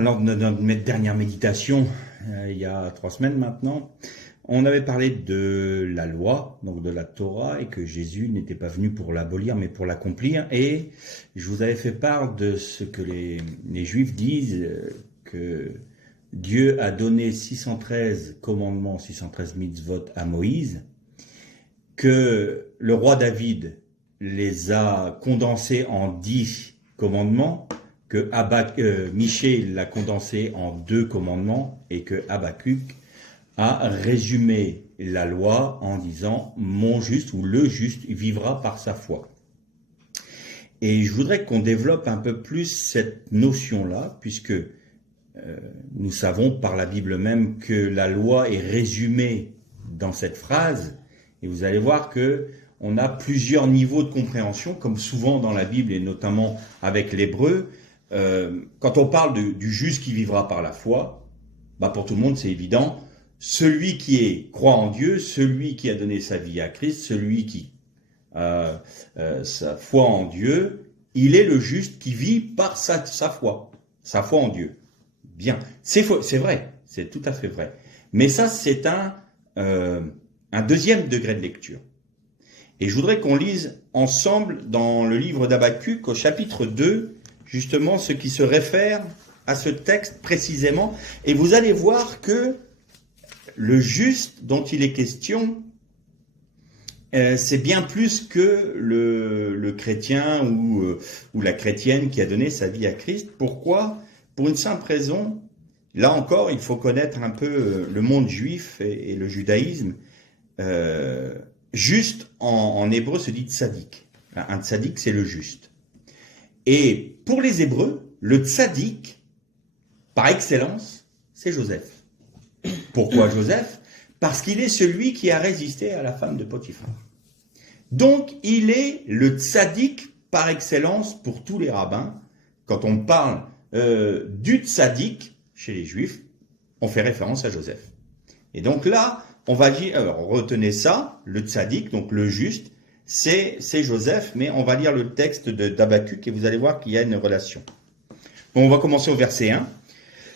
lors de notre dernière méditation, il y a 3 semaines maintenant, on avait parlé de la loi, donc de la Torah, et que Jésus n'était pas venu pour l'abolir, mais pour l'accomplir. Et je vous avais fait part de ce que les Juifs disent, que Dieu a donné 613 commandements, 613 mitzvot à Moïse, que le roi David les a condensés en 10 commandements, que Michée l'a condensé en 2 commandements, et que Habakkuk a résumé la loi en disant « mon juste » ou « le juste vivra par sa foi ». Et je voudrais qu'on développe un peu plus cette notion-là, puisque nous savons par la Bible même que la loi est résumée dans cette phrase, et vous allez voir que on a plusieurs niveaux de compréhension, comme souvent dans la Bible, et notamment avec l'hébreu. Quand on parle du juste qui vivra par la foi, pour tout le monde c'est évident, celui qui croit en Dieu, celui qui a donné sa vie à Christ, celui qui a sa foi en Dieu, il est le juste qui vit par sa foi en Dieu. Bien, c'est vrai, c'est tout à fait vrai. Mais ça, c'est un deuxième degré de lecture. Et je voudrais qu'on lise ensemble dans le livre d'Habakkuk, au chapitre 2, justement ce qui se réfère à ce texte précisément. Et vous allez voir que le juste dont il est question, c'est bien plus que le chrétien ou la chrétienne qui a donné sa vie à Christ. Pourquoi ? Pour une simple raison. Là encore, il faut connaître un peu le monde juif et le judaïsme. Juste en hébreu se dit tzaddik. Un tzaddik, c'est le juste. Et pour les Hébreux, le tzaddik, par excellence, c'est Joseph. Pourquoi Joseph ? Parce qu'il est celui qui a résisté à la femme de Potiphar. Donc, il est le tzaddik par excellence pour tous les rabbins. Quand on parle du tzaddik chez les Juifs, on fait référence à Joseph. Et donc là, on va dire, alors retenez ça, le tzaddik, donc le juste, c'est Joseph, mais on va lire le texte d'Habakkuk et vous allez voir qu'il y a une relation. Bon, on va commencer au verset 1.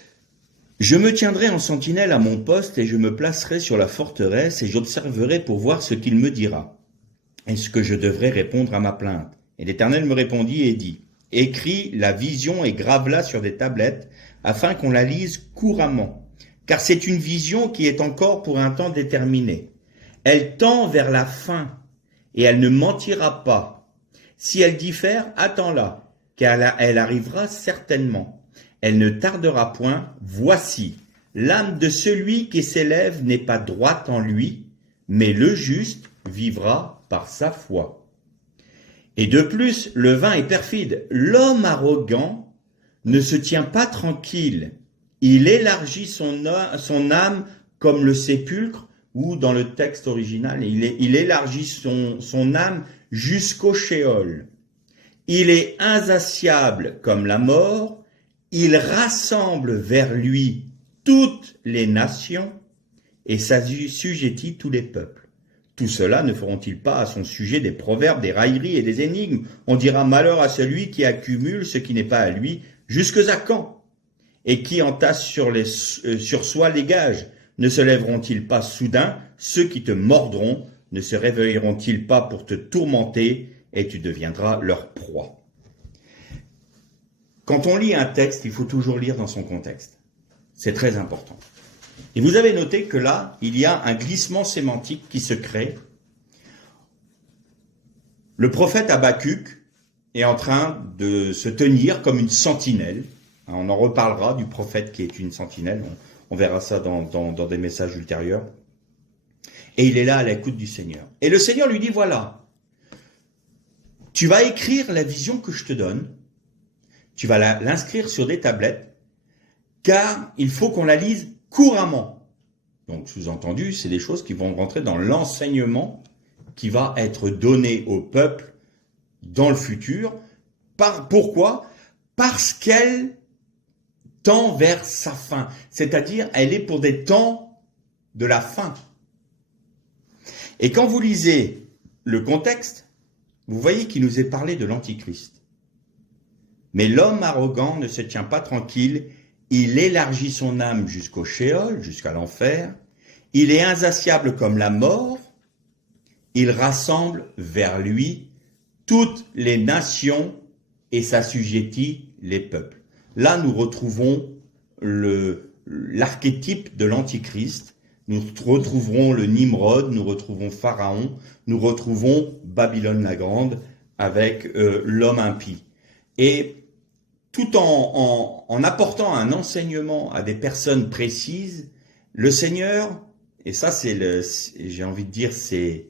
« Je me tiendrai en sentinelle à mon poste et je me placerai sur la forteresse et j'observerai pour voir ce qu'il me dira. Est-ce que je devrais répondre à ma plainte ? Et l'Éternel me répondit et dit, « Écris la vision et grave-la sur des tablettes afin qu'on la lise couramment. Car c'est une vision qui est encore pour un temps déterminé. Elle tend vers la fin et elle ne mentira pas. Si elle diffère, attends-la, car elle arrivera certainement. Elle ne tardera point. Voici, l'âme de celui qui s'élève n'est pas droite en lui, mais le juste vivra par sa foi. Et de plus, le vin est perfide. L'homme arrogant ne se tient pas tranquille. Il élargit son âme comme le sépulcre, ou dans le texte original, il élargit son âme jusqu'au Sheol. Il est insatiable comme la mort, il rassemble vers lui toutes les nations et s'assujettit tous les peuples. Tout cela ne feront-ils pas à son sujet des proverbes, des railleries et des énigmes ? On dira malheur à celui qui accumule ce qui n'est pas à lui, jusque à quand ? Et qui entasse sur soi les gages ? Ne se lèveront-ils pas soudain ? Ceux qui te mordront ne se réveilleront-ils pas pour te tourmenter et tu deviendras leur proie ? Quand on lit un texte, il faut toujours lire dans son contexte. C'est très important. Et vous avez noté que là, il y a un glissement sémantique qui se crée. Le prophète Habakkuk est en train de se tenir comme une sentinelle. On en reparlera du prophète qui est une sentinelle. On verra ça dans des messages ultérieurs. Et il est là à l'écoute du Seigneur. Et le Seigneur lui dit, voilà, tu vas écrire la vision que je te donne. Tu vas l'inscrire sur des tablettes, car il faut qu'on la lise couramment. Donc, sous-entendu, c'est des choses qui vont rentrer dans l'enseignement qui va être donné au peuple dans le futur. Pourquoi ? Parce qu'elle tend vers sa fin. C'est-à-dire, elle est pour des temps de la fin. Et quand vous lisez le contexte, vous voyez qu'il nous est parlé de l'Antichrist. Mais l'homme arrogant ne se tient pas tranquille, il élargit son âme jusqu'au Shéol, jusqu'à l'enfer. Il est insatiable comme la mort. Il rassemble vers lui toutes les nations et s'assujettit les peuples. Là, nous retrouvons l'archétype de l'Antichrist. Nous retrouverons le Nimrod, nous retrouvons Pharaon, nous retrouvons Babylone la Grande avec l'homme impie. Et tout en apportant un enseignement à des personnes précises, le Seigneur, et ça j'ai envie de dire, c'est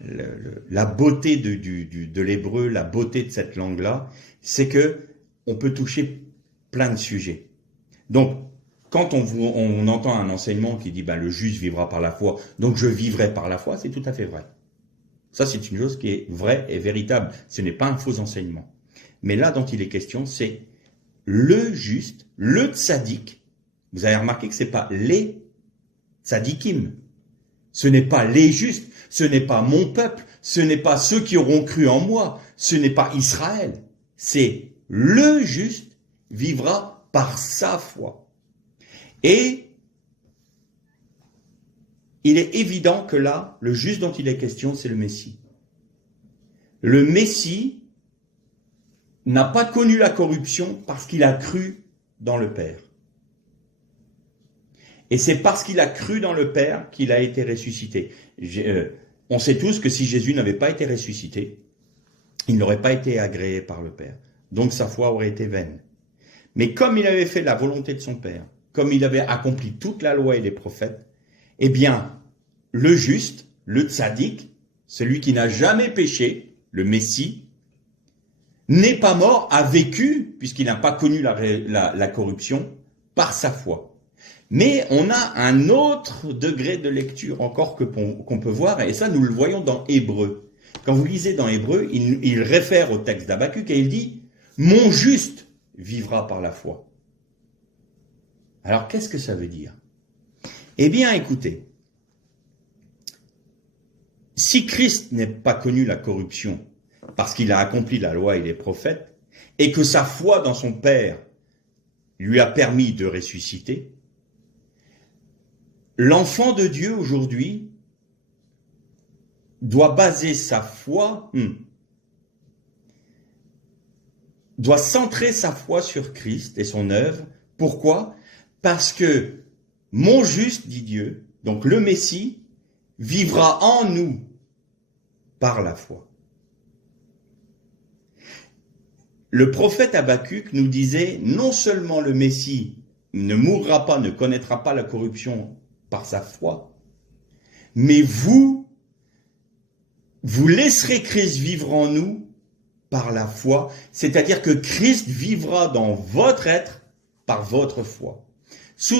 la beauté de l'hébreu, la beauté de cette langue-là, c'est que on peut toucher plein de sujets. Donc, quand on entend un enseignement qui dit le juste vivra par la foi, donc je vivrai par la foi, c'est tout à fait vrai. Ça, c'est une chose qui est vraie et véritable. Ce n'est pas un faux enseignement. Mais là, dont il est question, c'est le juste, le tzaddik. Vous avez remarqué que ce n'est pas les tzaddikim. Ce n'est pas les justes. Ce n'est pas mon peuple. Ce n'est pas ceux qui auront cru en moi. Ce n'est pas Israël. C'est le juste vivra par sa foi. Et il est évident que là, le juste dont il est question, c'est le Messie. Le Messie n'a pas connu la corruption parce qu'il a cru dans le Père. Et c'est parce qu'il a cru dans le Père qu'il a été ressuscité. On sait tous que si Jésus n'avait pas été ressuscité, il n'aurait pas été agréé par le Père. Donc sa foi aurait été vaine. Mais comme il avait fait la volonté de son Père, comme il avait accompli toute la loi et les prophètes, eh bien, le juste, le tzaddik, celui qui n'a jamais péché, le Messie, n'est pas mort, a vécu, puisqu'il n'a pas connu la corruption, par sa foi. Mais on a un autre degré de lecture encore qu'on peut voir, et ça nous le voyons dans Hébreu. Quand vous lisez dans Hébreu, il réfère au texte d'Habakkuk et il dit « Mon juste vivra par la foi ». Alors, qu'est-ce que ça veut dire? Eh bien, écoutez, si Christ n'a pas connu la corruption parce qu'il a accompli la loi et les prophètes, et que sa foi dans son Père lui a permis de ressusciter, l'enfant de Dieu aujourd'hui doit baser sa foi, doit centrer sa foi sur Christ et son œuvre. Pourquoi? Parce que mon juste, dit Dieu, donc le Messie, vivra en nous par la foi. Le prophète Habakkuk nous disait, non seulement le Messie ne mourra pas, ne connaîtra pas la corruption par sa foi, mais vous laisserez Christ vivre en nous par la foi, c'est-à-dire que Christ vivra dans votre être par votre foi. Si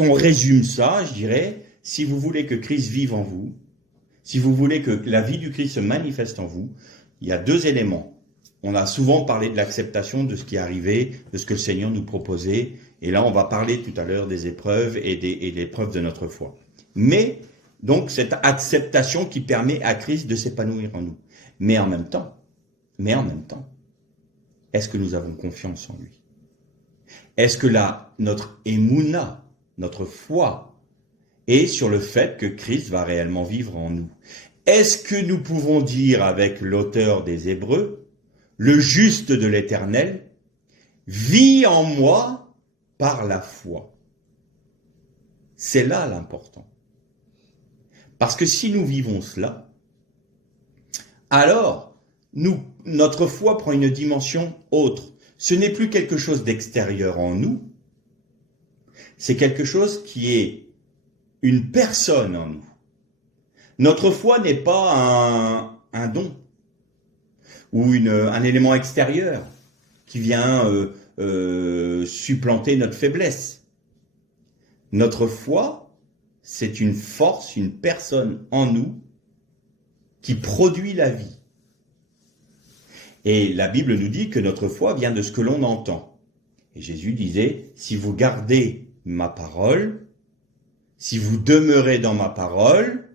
on résume ça, je dirais, si vous voulez que Christ vive en vous, si vous voulez que la vie du Christ se manifeste en vous, il y a deux éléments. On a souvent parlé de l'acceptation de ce qui est arrivé, de ce que le Seigneur nous proposait, et là on va parler tout à l'heure des épreuves et des preuves de notre foi. Mais, donc, cette acceptation qui permet à Christ de s'épanouir en nous. Mais en même temps, est-ce que nous avons confiance en lui? Est-ce que notre émouna, notre foi, est sur le fait que Christ va réellement vivre en nous? Est-ce que nous pouvons dire avec l'auteur des Hébreux, le juste de l'Éternel vit en moi par la foi? C'est là l'important. Parce que si nous vivons cela, alors notre foi prend une dimension autre. Ce n'est plus quelque chose d'extérieur en nous, c'est quelque chose qui est une personne en nous. Notre foi n'est pas un don ou un élément extérieur qui vient supplanter notre faiblesse. Notre foi, c'est une force, une personne en nous qui produit la vie. Et la Bible nous dit que notre foi vient de ce que l'on entend. Et Jésus disait, si vous gardez ma parole, si vous demeurez dans ma parole,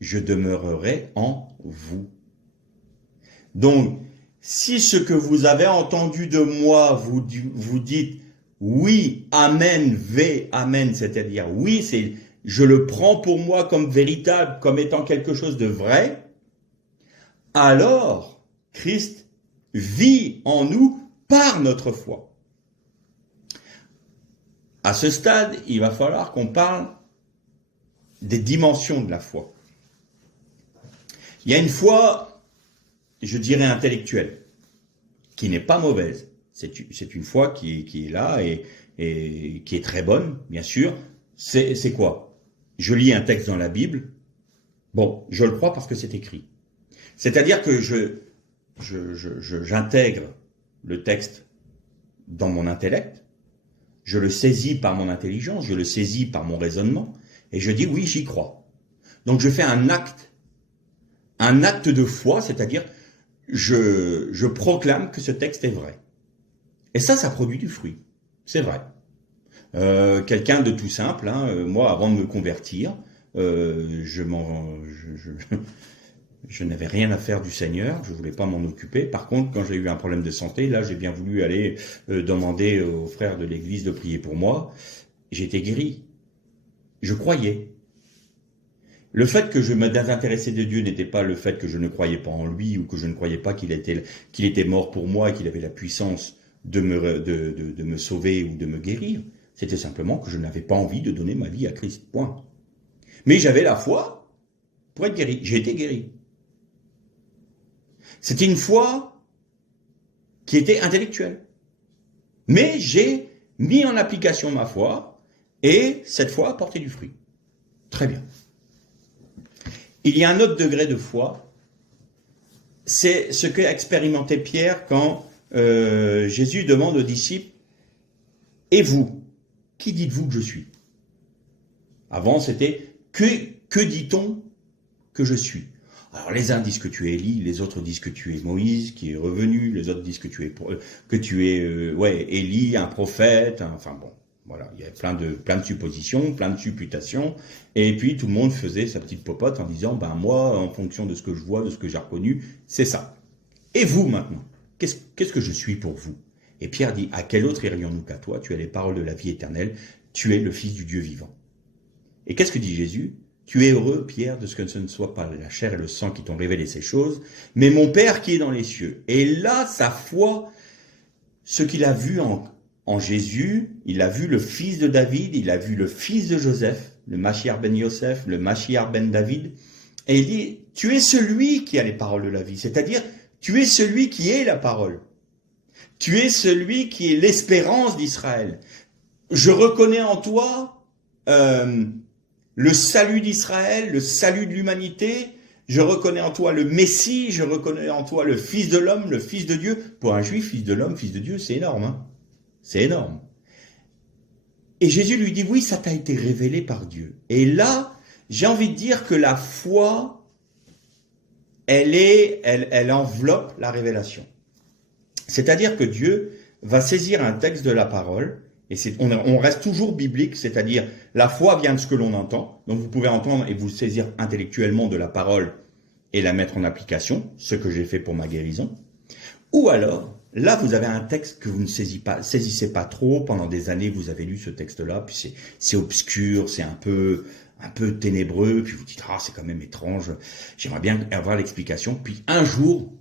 je demeurerai en vous. Donc, si ce que vous avez entendu de moi, vous dites, oui, amen, amen, c'est-à-dire oui, je le prends pour moi comme véritable, comme étant quelque chose de vrai, alors Christ vit en nous par notre foi. À ce stade, il va falloir qu'on parle des dimensions de la foi. Il y a une foi, je dirais intellectuelle, qui n'est pas mauvaise. C'est une foi qui est là et qui est très bonne, bien sûr. C'est quoi? Je lis un texte dans la Bible. Bon, je le crois parce que c'est écrit. C'est-à-dire que j'intègre le texte dans mon intellect, je le saisis par mon intelligence, je le saisis par mon raisonnement, et je dis oui, j'y crois. Donc je fais un acte de foi, c'est-à-dire je proclame que ce texte est vrai. Et ça produit du fruit. C'est vrai. Quelqu'un de tout simple, moi, avant de me convertir, je n'avais rien à faire du Seigneur, je voulais pas m'en occuper. Par contre, quand j'ai eu un problème de santé, là, j'ai bien voulu aller demander aux frères de l'église de prier pour moi. J'ai été guéri. Je croyais. Le fait que je me désintéressais de Dieu n'était pas le fait que je ne croyais pas en lui ou que je ne croyais pas qu'il était mort pour moi et qu'il avait la puissance de me sauver ou de me guérir. C'était simplement que je n'avais pas envie de donner ma vie à Christ. Point. Mais j'avais la foi pour être guéri. J'ai été guéri. C'était une foi qui était intellectuelle. Mais j'ai mis en application ma foi et cette foi a porté du fruit. Très bien. Il y a un autre degré de foi. C'est ce qu'a expérimenté Pierre quand Jésus demande aux disciples « Et vous, qui dites-vous que je suis ?» Avant, c'était « Que dit-on que je suis ?» Alors les uns disent que tu es Élie, les autres disent que tu es Moïse qui est revenu, les autres disent que tu es Élie, un prophète, enfin bon, voilà, il y a plein de suppositions, plein de supputations, et puis tout le monde faisait sa petite popote en disant ben moi, en fonction de ce que je vois, de ce que j'ai reconnu, c'est ça. Et vous maintenant, qu'est-ce que je suis pour vous? Et Pierre dit à quel autre irions-nous qu'à toi? Tu as les paroles de la vie éternelle, tu es le Fils du Dieu vivant. Et qu'est-ce que dit Jésus? Tu es heureux, Pierre, de ce que ce ne soit pas la chair et le sang qui t'ont révélé ces choses, mais mon Père qui est dans les cieux. Et là, sa foi, ce qu'il a vu en Jésus, il a vu le fils de David, il a vu le fils de Joseph, le Mashiach ben Yosef, le Mashiach ben David, et il dit, tu es celui qui a les paroles de la vie, c'est-à-dire, tu es celui qui est la parole. Tu es celui qui est l'espérance d'Israël. Je reconnais en toi le salut d'Israël, le salut de l'humanité. Je reconnais en toi le Messie, je reconnais en toi le Fils de l'homme, le Fils de Dieu. Pour un juif, Fils de l'homme, Fils de Dieu, c'est énorme. Hein, c'est énorme. Et Jésus lui dit, oui, ça t'a été révélé par Dieu. Et là, j'ai envie de dire que la foi, elle enveloppe la révélation. C'est-à-dire que Dieu va saisir un texte de la parole, et on reste toujours biblique, c'est-à-dire la foi vient de ce que l'on entend, donc vous pouvez entendre et vous saisir intellectuellement de la parole et la mettre en application, ce que j'ai fait pour ma guérison. Ou alors, là vous avez un texte que vous ne saisissez pas trop, pendant des années vous avez lu ce texte-là, puis c'est obscur, c'est un peu ténébreux, puis vous dites « Ah, c'est quand même étrange, j'aimerais bien avoir l'explication », puis un jour,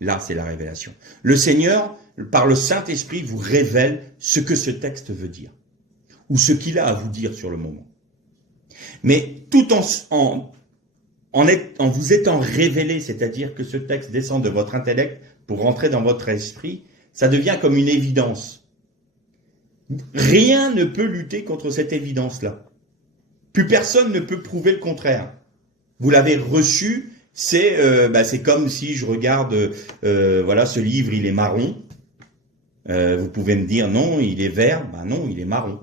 là c'est la révélation. Le Seigneur, par le Saint-Esprit, vous révèle ce que ce texte veut dire, ou ce qu'il a à vous dire sur le moment. Mais tout en vous étant révélé, c'est-à-dire que ce texte descend de votre intellect pour rentrer dans votre esprit, ça devient comme une évidence. Rien ne peut lutter contre cette évidence-là. Plus personne ne peut prouver le contraire. Vous l'avez reçu, c'est comme si je regarde, voilà, ce livre, il est marron. Vous pouvez me dire non, il est vert. Ben non, il est marron.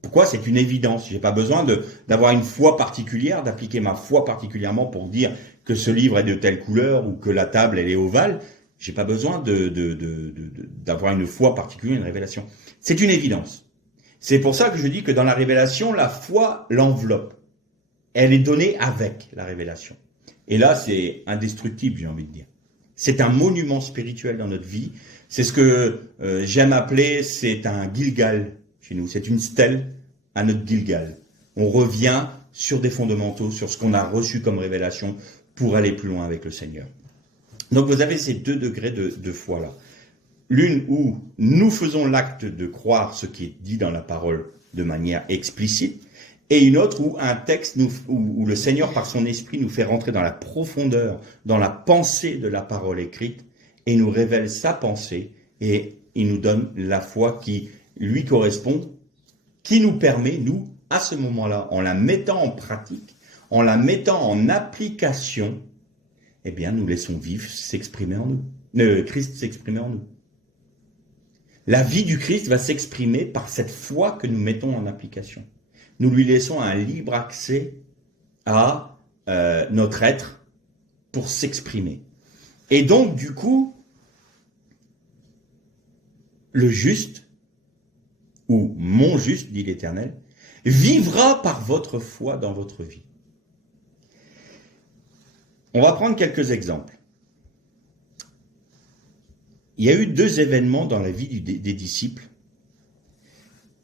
Pourquoi? C'est une évidence. J'ai pas besoin d'avoir une foi particulière, d'appliquer ma foi particulièrement pour dire que ce livre est de telle couleur ou que la table elle est ovale. J'ai pas besoin d'avoir une foi particulière, une révélation. C'est une évidence. C'est pour ça que je dis que dans la révélation, la foi l'enveloppe. Elle est donnée avec la révélation. Et là, c'est indestructible, j'ai envie de dire. C'est un monument spirituel dans notre vie. C'est ce que j'aime appeler, c'est un Gilgal chez nous. C'est une stèle à notre Gilgal. On revient sur des fondamentaux, sur ce qu'on a reçu comme révélation pour aller plus loin avec le Seigneur. Donc vous avez ces deux degrés de foi là. L'une où nous faisons l'acte de croire ce qui est dit dans la parole de manière explicite, et une autre où un texte où le Seigneur par son esprit nous fait rentrer dans la profondeur, dans la pensée de la parole écrite, et nous révèle sa pensée, et il nous donne la foi qui lui correspond, qui nous permet, nous, à ce moment-là, en la mettant en pratique, en la mettant en application, eh bien, nous laissons vivre s'exprimer en nous. Christ s'exprimer en nous. La vie du Christ va s'exprimer par cette foi que nous mettons en application. Nous lui laissons un libre accès à notre être pour s'exprimer. Et donc, du coup, le juste, ou mon juste, dit l'Éternel, vivra par votre foi dans votre vie. On va prendre quelques exemples. Il y a eu 2 événements dans la vie des disciples.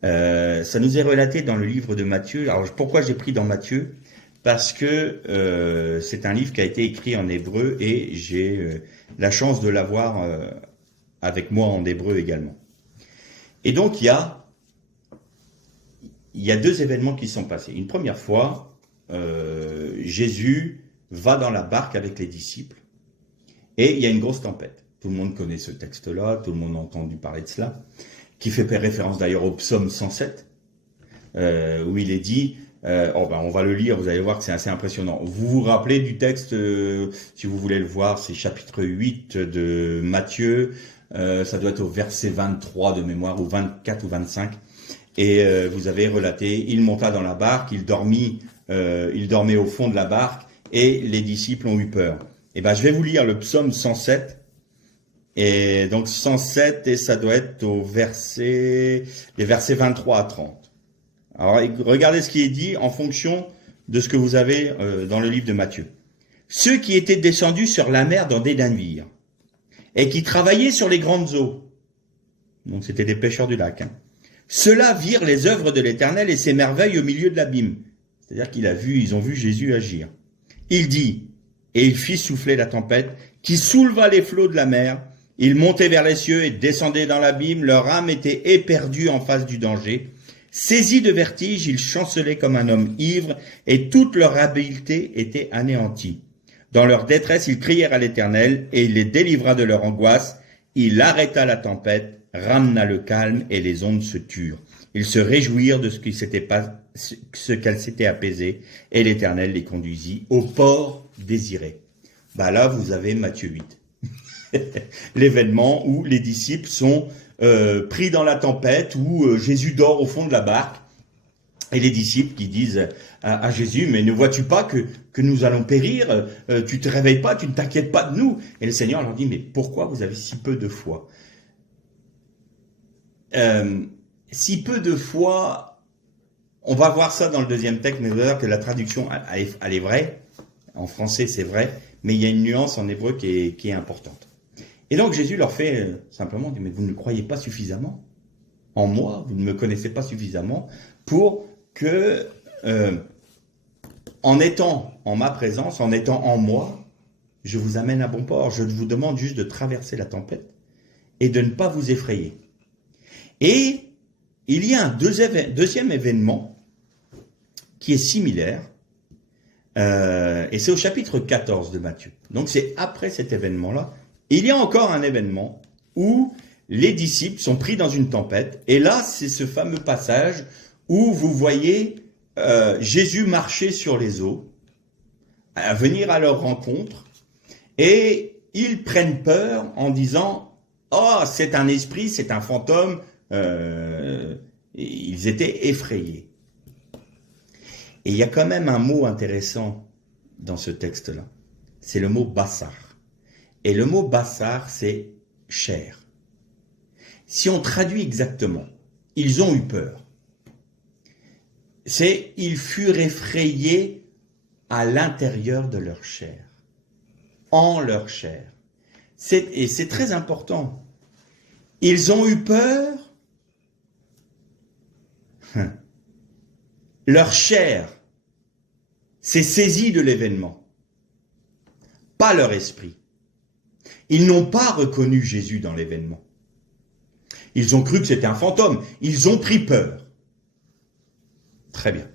Ça nous est relaté dans le livre de Matthieu. Alors pourquoi j'ai pris dans Matthieu? Parce que c'est un livre qui a été écrit en hébreu et j'ai la chance de l'avoir avec moi en hébreu également. Et donc il y a 2 événements qui sont passés. Une première fois, Jésus va dans la barque avec les disciples et il y a une grosse tempête. Tout le monde connaît ce texte-là, tout le monde a entendu parler de cela, qui fait référence d'ailleurs au psaume 107, où il est dit, on va le lire, vous allez voir que c'est assez impressionnant. Vous vous rappelez du texte, si vous voulez le voir, c'est chapitre 8 de Matthieu, ça doit être au verset 23 de mémoire, ou 24 ou 25, et vous avez relaté, il monta dans la barque, il dormait au fond de la barque, et les disciples ont eu peur. Et ben, je vais vous lire le psaume 107, et donc 107, et ça doit être les versets 23 à 30. Alors regardez ce qui est dit en fonction de ce que vous avez dans le livre de Matthieu. Ceux qui étaient descendus sur la mer dans des navires, et qui travaillaient sur les grandes eaux, donc c'était des pêcheurs du lac, ceux-là virent les œuvres de l'Éternel et ses merveilles au milieu de l'abîme. C'est-à-dire ils ont vu Jésus agir. Il dit, et il fit souffler la tempête, qui souleva les flots de la mer. Ils montaient vers les cieux et descendaient dans l'abîme. Leur âme était éperdue en face du danger. Saisis de vertige, ils chancelaient comme un homme ivre, et toute leur habileté était anéantie. Dans leur détresse, ils crièrent à l'Éternel, et il les délivra de leur angoisse. Il arrêta la tempête, ramena le calme, et les ondes se turent. Ils se réjouirent de ce qu'elle s'était apaisée, et l'Éternel les conduisit au port désiré. Là, vous avez Matthieu 8. L'événement où les disciples sont pris dans la tempête, où Jésus dort au fond de la barque, et les disciples qui disent à Jésus, mais ne vois-tu pas que nous allons périr, tu te réveilles pas, tu ne t'inquiètes pas de nous. Et le Seigneur leur dit, mais pourquoi vous avez si peu de foi? Si peu de foi, on va voir ça dans le deuxième texte, mais vous allez voir que la traduction, elle est vraie, en français c'est vrai, mais il y a une nuance en hébreu qui est importante. Et donc Jésus leur fait simplement dire, mais vous ne croyez pas suffisamment en moi, vous ne me connaissez pas suffisamment pour que, en étant en ma présence, en étant en moi, je vous amène à bon port. Je vous demande juste de traverser la tempête et de ne pas vous effrayer. Et il y a un deuxième événement qui est similaire, et c'est au chapitre 14 de Matthieu. Donc c'est après cet événement-là. Il y a encore un événement où les disciples sont pris dans une tempête. Et là, c'est ce fameux passage où vous voyez Jésus marcher sur les eaux, venir à leur rencontre, et ils prennent peur en disant « Oh, c'est un esprit, c'est un fantôme ». Ils étaient effrayés. Et il y a quand même un mot intéressant dans ce texte-là. C'est le mot « bassar ». Et le mot « bassar », c'est « chair ». Si on traduit exactement, ils ont eu peur. C'est « ils furent effrayés à l'intérieur de leur chair », en leur chair. Et c'est très important. Ils ont eu peur. Leur chair s'est saisie de l'événement, pas leur esprit. Ils n'ont pas reconnu Jésus dans l'événement. Ils ont cru que c'était un fantôme. Ils ont pris peur. Très bien.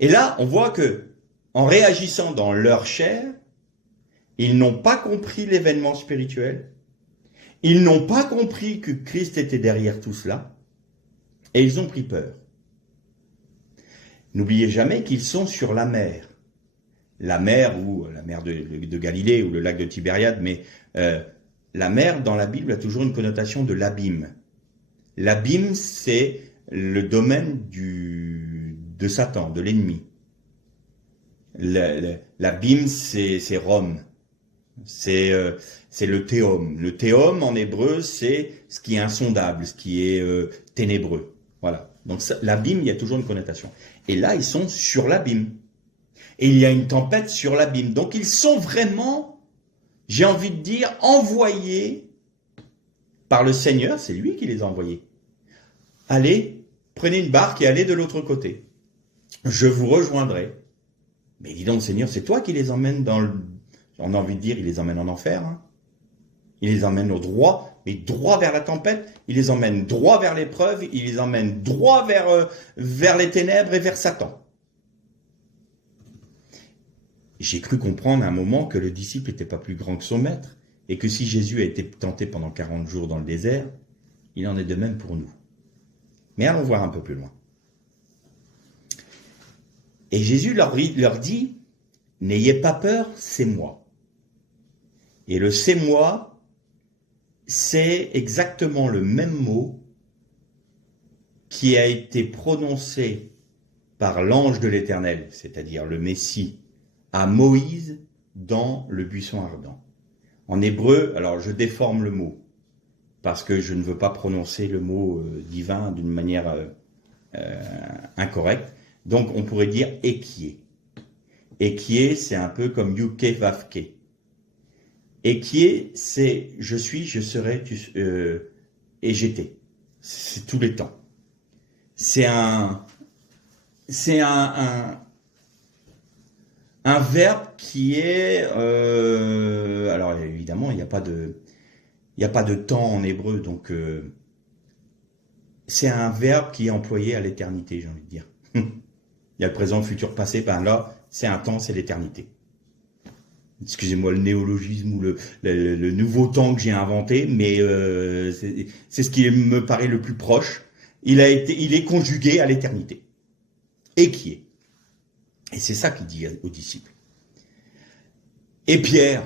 Et là, on voit que, en réagissant dans leur chair, ils n'ont pas compris l'événement spirituel. Ils n'ont pas compris que Christ était derrière tout cela. Et ils ont pris peur. N'oubliez jamais qu'ils sont sur la mer. La mer, ou la mer de Galilée, ou le lac de Tibériade, mais la mer, dans la Bible, a toujours une connotation de l'abîme. L'abîme, c'est le domaine de Satan, de l'ennemi. L'abîme, c'est Rome. C'est le théum. Le théum, en hébreu, c'est ce qui est insondable, ce qui est ténébreux. Voilà. Donc l'abîme, il y a toujours une connotation. Et là, ils sont sur l'abîme. Et il y a une tempête sur l'abîme. Donc ils sont vraiment, j'ai envie de dire, envoyés par le Seigneur. C'est lui qui les a envoyés. Allez, prenez une barque et allez de l'autre côté. Je vous rejoindrai. Mais dis donc, Seigneur, c'est toi qui les emmènes dans le... On a envie de dire, il les emmène en enfer. Hein. Il les emmène au droit, mais droit vers la tempête. Il les emmène droit vers l'épreuve. Il les emmène droit vers les ténèbres et vers Satan. J'ai cru comprendre à un moment que le disciple n'était pas plus grand que son maître et que si Jésus a été tenté pendant 40 jours dans le désert, il en est de même pour nous. Mais allons voir un peu plus loin. Et Jésus leur dit, n'ayez pas peur, c'est moi. Et le c'est moi, c'est exactement le même mot qui a été prononcé par l'ange de l'Éternel, c'est-à-dire le Messie, à Moïse dans le buisson ardent. En hébreu, alors je déforme le mot, parce que je ne veux pas prononcer le mot divin d'une manière incorrecte. Donc on pourrait dire « équier ». Équier, c'est un peu comme « yuke vavke ». Équier, c'est « je suis, je serai et j'étais ». C'est tous les temps. C'est un verbe qui est... alors évidemment, il n'y a pas de temps en hébreu, donc c'est un verbe qui est employé à l'éternité, j'ai envie de dire. Il y a le présent, le futur, passé, ben là, c'est un temps, c'est l'éternité. Excusez-moi le néologisme ou le nouveau temps que j'ai inventé, mais c'est ce qui me paraît le plus proche. Il est conjugué à l'éternité. Et qui est. Et c'est ça qu'il dit aux disciples. Et Pierre,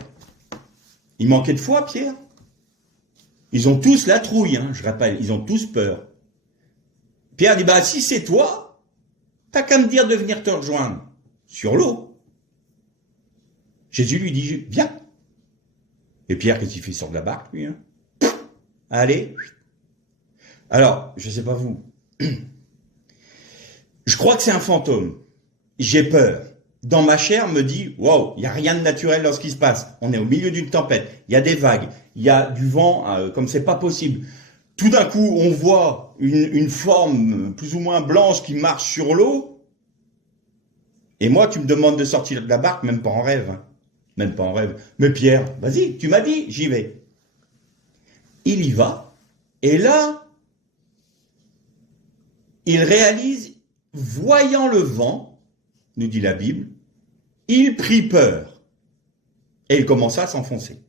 il manquait de foi, Pierre. Ils ont tous la trouille, hein, je rappelle, ils ont tous peur. Pierre dit, bah si c'est toi, t'as qu'à me dire de venir te rejoindre sur l'eau. Jésus lui dit, viens. Et Pierre, qu'est-ce qu'il fait? Il sort de la barque, lui. Hein. Allez. Alors, je sais pas vous. Je crois que c'est un fantôme. J'ai peur. Dans ma chair me dit, waouh, il n'y a rien de naturel dans ce qui se passe. On est au milieu d'une tempête. Il y a des vagues. Il y a du vent, comme c'est pas possible. Tout d'un coup, on voit une forme plus ou moins blanche qui marche sur l'eau. Et moi, tu me demandes de sortir de la barque, même pas en rêve. Hein. Même pas en rêve. Mais Pierre, vas-y, tu m'as dit, j'y vais. Il y va. Et là, il réalise, voyant le vent, nous dit la Bible, il prit peur. Et il commença à s'enfoncer.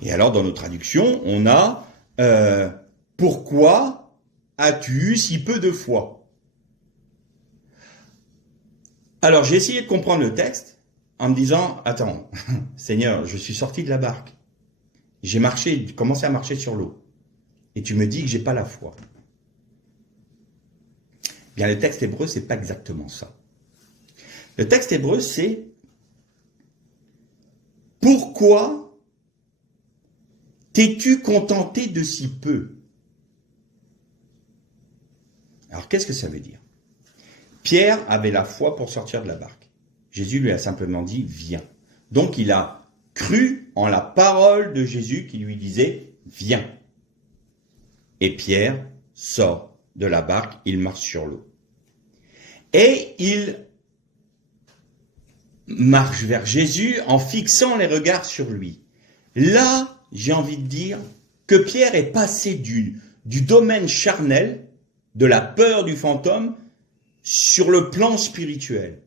Et alors, dans nos traductions, on a « Pourquoi as-tu eu si peu de foi ?» Alors, j'ai essayé de comprendre le texte en me disant « Attends, Seigneur, je suis sorti de la barque. J'ai commencé à marcher sur l'eau. Et tu me dis que j'ai pas la foi. » Bien, le texte hébreu, c'est pas exactement ça. Le texte hébreu, c'est « Pourquoi t'es-tu contenté de si peu ?» Alors, qu'est-ce que ça veut dire? Pierre avait la foi pour sortir de la barque. Jésus lui a simplement dit « Viens ». Donc, il a crut en la parole de Jésus qui lui disait « Viens ». Et Pierre sort de la barque, il marche sur l'eau. Et il marche vers Jésus en fixant les regards sur lui. Là, j'ai envie de dire que Pierre est passé du domaine charnel, de la peur du fantôme, sur le plan spirituel.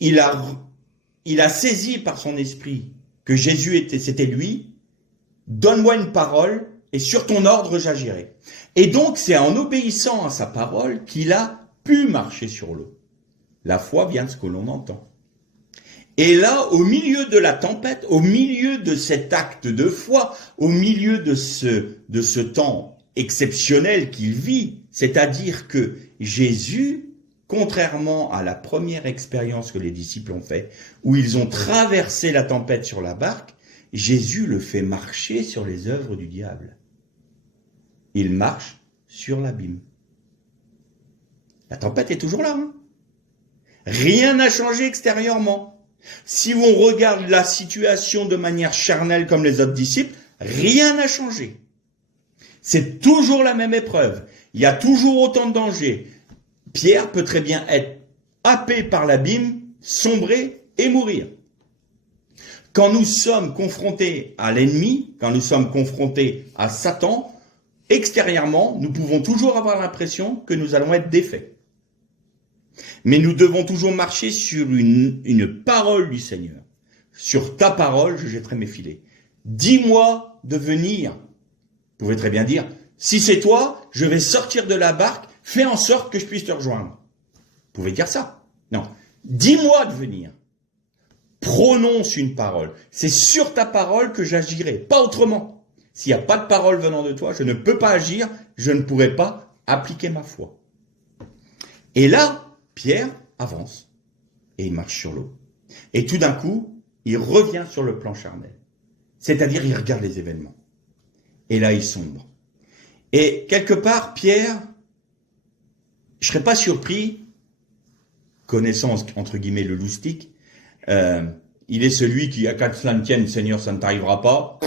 Il a saisi par son esprit que Jésus c'était lui. Donne-moi une parole et sur ton ordre j'agirai. Et donc c'est en obéissant à sa parole qu'il a pu marcher sur l'eau. La foi vient de ce que l'on entend. Et là, au milieu de la tempête, au milieu de cet acte de foi, au milieu de ce temps exceptionnel qu'il vit, c'est-à-dire que Jésus, contrairement à la première expérience que les disciples ont fait, où ils ont traversé la tempête sur la barque, Jésus le fait marcher sur les œuvres du diable. Il marche sur l'abîme. La tempête est toujours là. Hein. Rien n'a changé extérieurement. Si on regarde la situation de manière charnelle comme les autres disciples, rien n'a changé. C'est toujours la même épreuve. Il y a toujours autant de dangers. Pierre peut très bien être happé par l'abîme, sombrer et mourir. Quand nous sommes confrontés à l'ennemi, quand nous sommes confrontés à Satan, extérieurement, nous pouvons toujours avoir l'impression que nous allons être défaits. Mais nous devons toujours marcher sur une parole du Seigneur. Sur ta parole, je jetterai mes filets. Dis-moi de venir. Vous pouvez très bien dire, si c'est toi, je vais sortir de la barque, fais en sorte que je puisse te rejoindre. Vous pouvez dire ça. Non. Dis-moi de venir. Prononce une parole. C'est sur ta parole que j'agirai, pas autrement. S'il n'y a pas de parole venant de toi, je ne peux pas agir, je ne pourrai pas appliquer ma foi. Et là, Pierre avance et il marche sur l'eau. Et tout d'un coup, il revient sur le plan charnel. C'est-à-dire, il regarde les événements. Et là, il sombre. Et quelque part, Pierre, je ne serais pas surpris, connaissant entre guillemets le loustic, il est celui qui, à qu'à cela ne tienne, Seigneur, ça ne t'arrivera pas.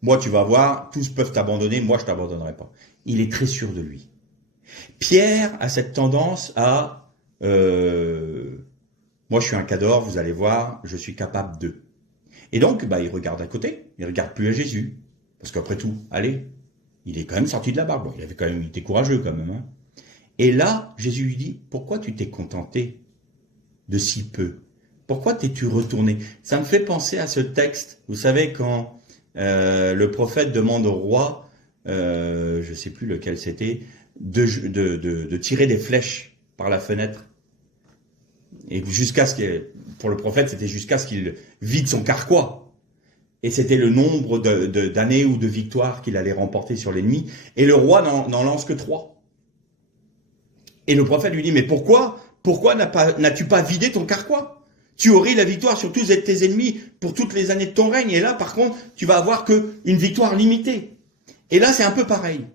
Moi, tu vas voir, tous peuvent t'abandonner, moi, je t'abandonnerai pas. Il est très sûr de lui. Pierre a cette tendance à moi je suis un cador, vous allez voir, je suis capable de. Et donc, il regarde à côté, il regarde plus à Jésus. Parce qu'après tout, allez, il est quand même sorti de la barque. Bon, il était courageux quand même. Hein. Et là, Jésus lui dit, pourquoi tu t'es contenté de si peu? Pourquoi t'es-tu retourné? Ça me fait penser à ce texte, vous savez, quand le prophète demande au roi, je ne sais plus lequel c'était, de tirer des flèches par la fenêtre. Et pour le prophète, c'était jusqu'à ce qu'il vide son carquois. Et c'était le nombre d'années ou de victoires qu'il allait remporter sur l'ennemi. Et le roi n'en lance que 3. Et le prophète lui dit, mais pourquoi n'as-tu pas vidé ton carquois? Tu aurais la victoire sur tous tes ennemis pour toutes les années de ton règne. Et là, par contre, tu vas avoir qu'une victoire limitée. Et là, c'est un peu pareil.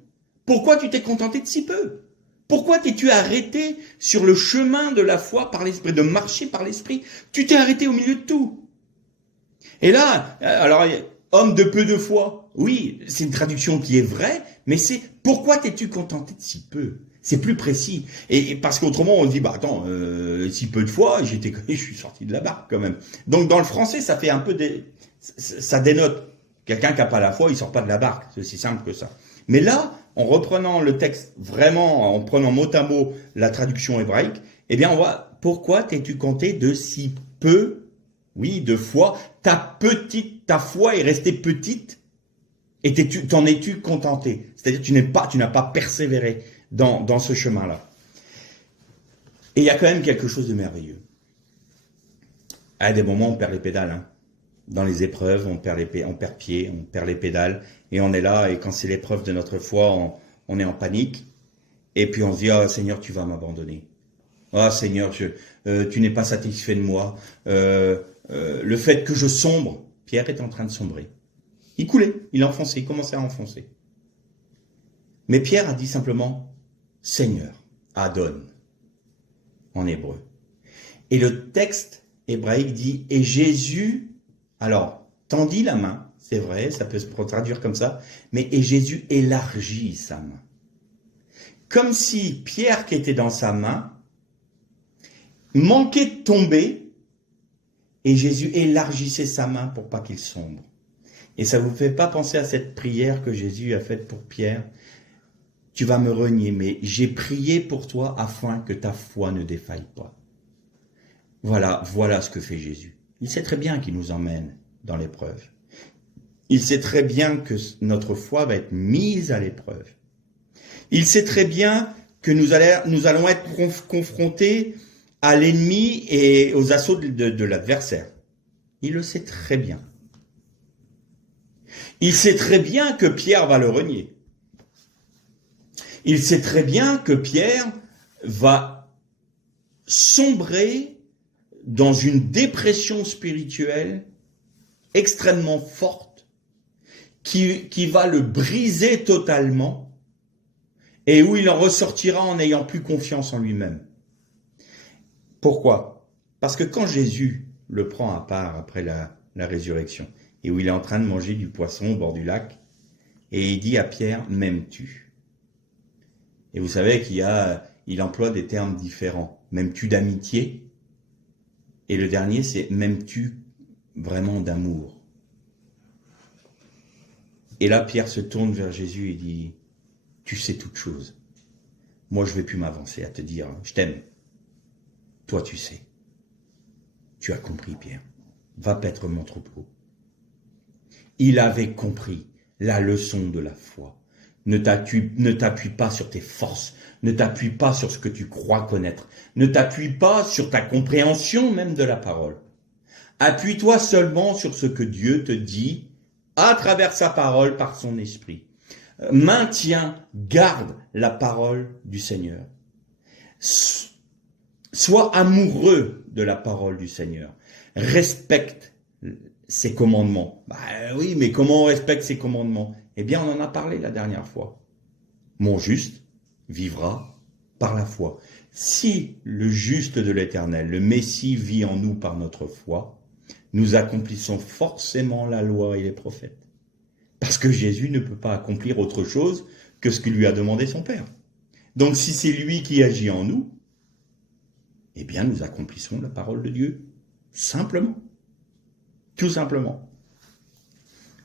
Pourquoi tu t'es contenté de si peu? Pourquoi t'es-tu arrêté sur le chemin de la foi par l'esprit, de marcher par l'esprit? Tu t'es arrêté au milieu de tout. Et là, alors, homme de peu de foi, oui, c'est une traduction qui est vraie, mais c'est pourquoi t'es-tu contenté de si peu? C'est plus précis. Et parce qu'autrement, on dit, attends, si peu de foi, je suis sorti de la barque quand même. Donc, dans le français, ça fait un peu ça dénote. Quelqu'un qui n'a pas la foi, il sort pas de la barque. C'est aussi simple que ça. Mais là, en reprenant le texte vraiment, en prenant mot à mot la traduction hébraïque, eh bien, on voit pourquoi t'es-tu compté de si peu, oui, de foi, ta foi est restée petite et t'en es-tu contenté? C'est-à-dire, tu n'as pas persévéré dans ce chemin-là. Et il y a quand même quelque chose de merveilleux. À des moments, on perd les pédales, hein. Dans les épreuves, on perd pied, on perd les pédales, et on est là, et quand c'est l'épreuve de notre foi, on est en panique, et puis on se dit, ah Seigneur, tu vas m'abandonner. Ah Seigneur, tu n'es pas satisfait de moi. Le fait que je sombre, Pierre est en train de sombrer. Il coulait, il commençait à enfoncer. Mais Pierre a dit simplement, Seigneur, Adon, en hébreu. Et le texte hébraïque dit, et Jésus, alors, tendit la main, c'est vrai, ça peut se traduire comme ça, mais et Jésus élargit sa main. Comme si Pierre qui était dans sa main manquait de tomber et Jésus élargissait sa main pour pas qu'il sombre. Et ça vous fait pas penser à cette prière que Jésus a faite pour Pierre? Tu vas me renier, mais j'ai prié pour toi afin que ta foi ne défaille pas. Voilà ce que fait Jésus. Il sait très bien qu'il nous emmène dans l'épreuve. Il sait très bien que notre foi va être mise à l'épreuve. Il sait très bien que nous allons être confrontés à l'ennemi et aux assauts de l'adversaire. Il le sait très bien. Il sait très bien que Pierre va le renier. Il sait très bien que Pierre va sombrer dans une dépression spirituelle extrêmement forte qui va le briser totalement et où il en ressortira en n'ayant plus confiance en lui-même. Pourquoi? Parce que quand Jésus le prend à part après la résurrection et où il est en train de manger du poisson au bord du lac et il dit à Pierre, m'aimes-tu? Et vous savez il emploie des termes différents. M'aimes-tu d'amitié? Et le dernier, c'est m'aimes-tu vraiment d'amour? Et là, Pierre se tourne vers Jésus et dit, tu sais toutes choses. Moi, je ne vais plus m'avancer à te dire, je t'aime. Toi, tu sais. Tu as compris, Pierre. Va paître mon troupeau. Il avait compris la leçon de la foi. Ne t'appuie pas sur tes forces. Ne t'appuie pas sur ce que tu crois connaître. Ne t'appuie pas sur ta compréhension même de la parole. Appuie-toi seulement sur ce que Dieu te dit à travers sa parole par son esprit. Maintiens, garde la parole du Seigneur. Sois amoureux de la parole du Seigneur. Respecte ses commandements. Oui, mais comment on respecte ses commandements? Eh bien, on en a parlé la dernière fois. Mon juste vivra par la foi. Si le juste de l'Éternel, le Messie, vit en nous par notre foi, nous accomplissons forcément la loi et les prophètes. Parce que Jésus ne peut pas accomplir autre chose que ce que lui a demandé son Père. Donc si c'est lui qui agit en nous, eh bien nous accomplissons la parole de Dieu. Simplement. Tout simplement.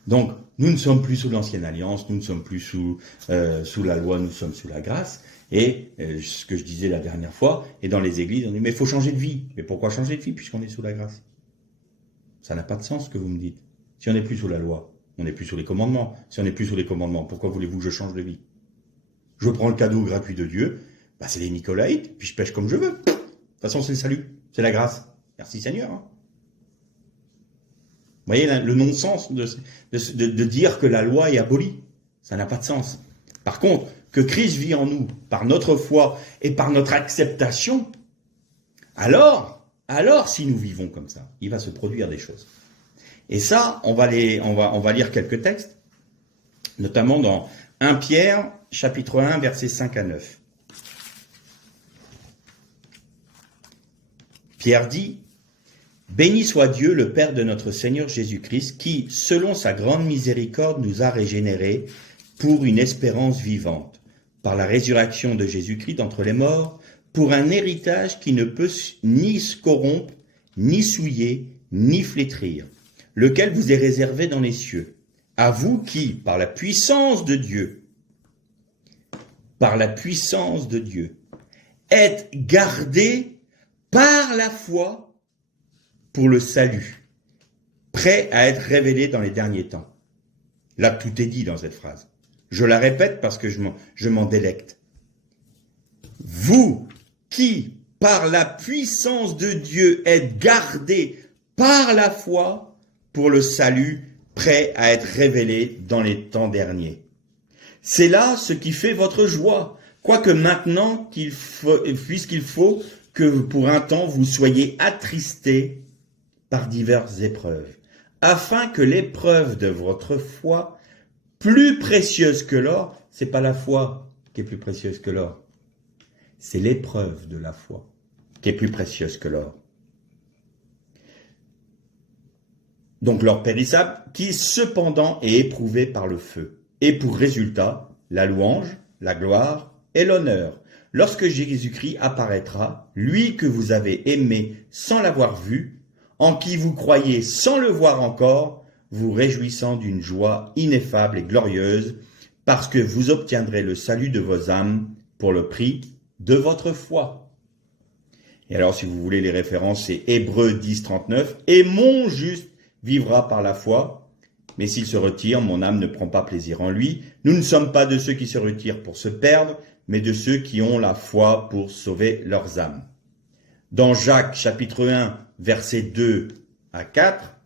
Donc, nous ne sommes plus sous l'ancienne alliance, nous ne sommes plus sous la loi, nous sommes sous la grâce. Et ce que je disais la dernière fois, et dans les églises, on dit, mais il faut changer de vie. Mais pourquoi changer de vie puisqu'on est sous la grâce? Ça n'a pas de sens ce que vous me dites. Si on n'est plus sous la loi, on n'est plus sous les commandements. Si on n'est plus sous les commandements, pourquoi voulez-vous que je change de vie? Je prends le cadeau gratuit de Dieu, c'est les Nicolaïtes, puis je pêche comme je veux. De toute façon, c'est le salut, c'est la grâce. Merci Seigneur. Hein. Vous voyez le non-sens de dire que la loi est abolie. Ça n'a pas de sens. Par contre, que Christ vit en nous par notre foi et par notre acceptation, alors si nous vivons comme ça, il va se produire des choses. Et ça, on va lire quelques textes, notamment dans 1 Pierre, chapitre 1, versets 5 à 9. Pierre dit, « Béni soit Dieu, le Père de notre Seigneur Jésus-Christ, qui, selon sa grande miséricorde, nous a régénérés pour une espérance vivante, par la résurrection de Jésus-Christ d'entre les morts, pour un héritage qui ne peut ni se corrompre, ni souiller, ni flétrir, lequel vous est réservé dans les cieux, à vous qui, par la puissance de Dieu, êtes gardés par la foi pour le salut, prêt à être révélé dans les derniers temps. » Là, tout est dit dans cette phrase. Je la répète parce que je m'en délecte. Vous qui, par la puissance de Dieu, êtes gardés par la foi pour le salut, prêt à être révélé dans les temps derniers. C'est là ce qui fait votre joie, quoique maintenant, puisqu'il faut que pour un temps vous soyez attristés par diverses épreuves, afin que l'épreuve de votre foi, plus précieuse que l'or, c'est pas la foi qui est plus précieuse que l'or, c'est l'épreuve de la foi qui est plus précieuse que l'or. donc l'or périssable, qui cependant est éprouvé par le feu. Et pour résultat, la louange, la gloire et l'honneur. Lorsque Jésus-Christ apparaîtra, lui que vous avez aimé sans l'avoir vu, en qui vous croyez sans le voir encore, vous réjouissant d'une joie ineffable et glorieuse, parce que vous obtiendrez le salut de vos âmes pour le prix de votre foi. Et alors, si vous voulez les références, c'est Hébreux 10, 39. Et mon juste vivra par la foi, mais s'il se retire, mon âme ne prend pas plaisir en lui. Nous ne sommes pas de ceux qui se retirent pour se perdre, mais de ceux qui ont la foi pour sauver leurs âmes. Dans Jacques, chapitre 1, versets 2 à 4,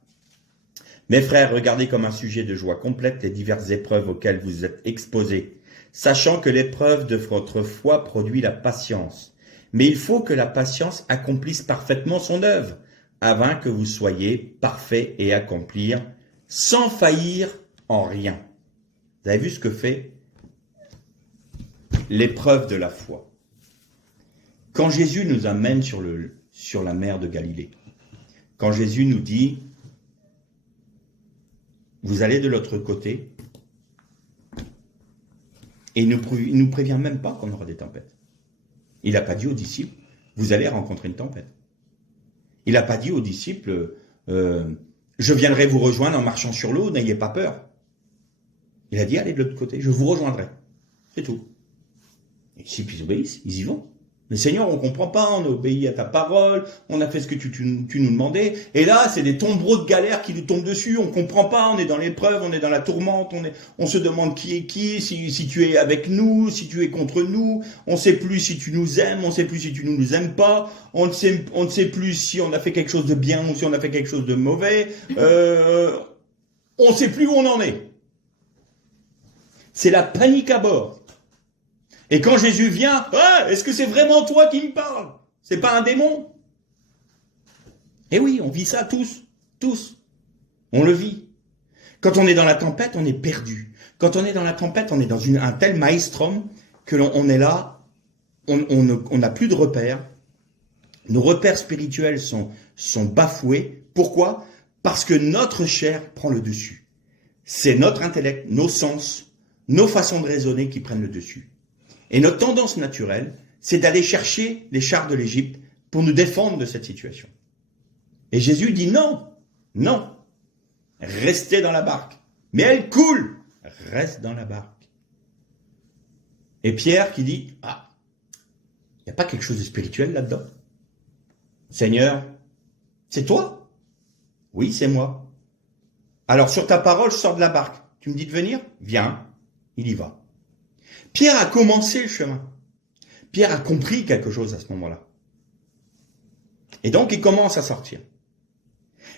« Mes frères, regardez comme un sujet de joie complète les diverses épreuves auxquelles vous êtes exposés, sachant que l'épreuve de votre foi produit la patience. Mais il faut que la patience accomplisse parfaitement son œuvre, afin que vous soyez parfaits et accomplir, sans faillir en rien. » Vous avez vu ce que fait l'épreuve de la foi. Quand Jésus nous amène sur la mer de Galilée, quand Jésus nous dit, vous allez de l'autre côté, et il ne nous prévient même pas qu'on aura des tempêtes. Il n'a pas dit aux disciples, vous allez rencontrer une tempête. Il n'a pas dit aux disciples, je viendrai vous rejoindre en marchant sur l'eau, n'ayez pas peur. Il a dit, allez de l'autre côté, je vous rejoindrai. C'est tout. Les disciples, ils obéissent, ils y vont. Mais Seigneur, on ne comprend pas, on a obéi à ta parole, on a fait ce que tu nous demandais. Et là, c'est des tombereaux de galères qui nous tombent dessus, on ne comprend pas, on est dans l'épreuve, on est dans la tourmente, on se demande qui est qui, si tu es avec nous, si tu es contre nous, on ne sait plus si tu nous aimes, on ne sait plus si tu ne nous aimes pas, on ne sait plus si on a fait quelque chose de bien ou si on a fait quelque chose de mauvais, on ne sait plus où on en est. C'est la panique à bord. Et quand Jésus vient, est-ce que c'est vraiment toi qui me parles? C'est pas un démon? Eh oui, on vit ça tous. On le vit. Quand on est dans la tempête, on est perdu. Quand on est dans la tempête, on est dans un tel maelstrom que on est là, on n'a plus de repères. Nos repères spirituels sont bafoués. Pourquoi? Parce que notre chair prend le dessus. C'est notre intellect, nos sens, nos façons de raisonner qui prennent le dessus. Et notre tendance naturelle, c'est d'aller chercher les chars de l'Égypte pour nous défendre de cette situation. Et Jésus dit non, restez dans la barque. Mais elle coule, reste dans la barque. Et Pierre qui dit, il n'y a pas quelque chose de spirituel là-dedans? Seigneur, c'est toi? Oui, c'est moi. Alors sur ta parole, je sors de la barque. Tu me dis de venir? Viens, il y va. Pierre a commencé le chemin. Pierre a compris quelque chose à ce moment-là. Et donc, il commence à sortir.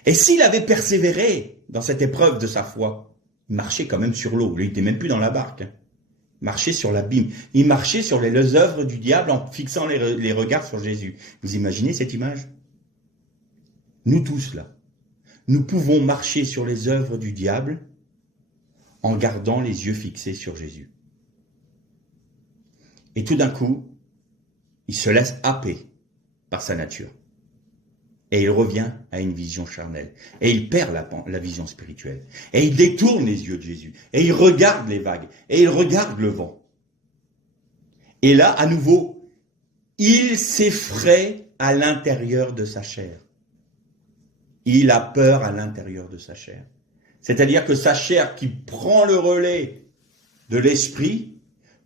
Et s'il avait persévéré dans cette épreuve de sa foi, il marchait quand même sur l'eau. Lui, il n'était même plus dans la barque. Il marchait sur l'abîme. Il marchait sur les œuvres du diable en fixant les regards sur Jésus. Vous imaginez cette image? Nous tous, là, nous pouvons marcher sur les œuvres du diable en gardant les yeux fixés sur Jésus. Et tout d'un coup, il se laisse happer par sa nature. Et il revient à une vision charnelle. Et il perd la vision spirituelle. Et il détourne les yeux de Jésus. Et il regarde les vagues. Et il regarde le vent. Et là, à nouveau, il s'effraie à l'intérieur de sa chair. Il a peur à l'intérieur de sa chair. C'est-à-dire que sa chair qui prend le relais de l'esprit,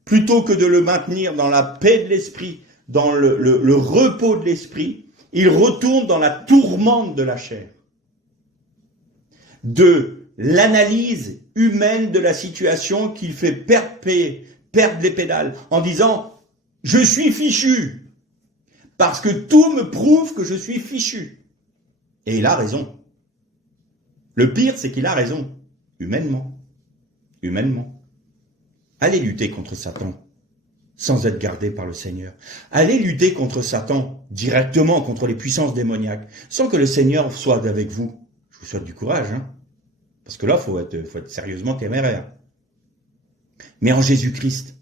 plutôt que de le maintenir dans la paix de l'esprit, dans le repos de l'esprit, il retourne dans la tourmente de la chair. De l'analyse humaine de la situation qu'il fait perdre les pédales, en disant « je suis fichu », parce que tout me prouve que je suis fichu. Et il a raison. Le pire, c'est qu'il a raison, humainement. Allez lutter contre Satan sans être gardé par le Seigneur. Allez lutter contre Satan directement, contre les puissances démoniaques, sans que le Seigneur soit avec vous. Je vous souhaite du courage, parce que là, faut être sérieusement téméraire. Mais en Jésus-Christ,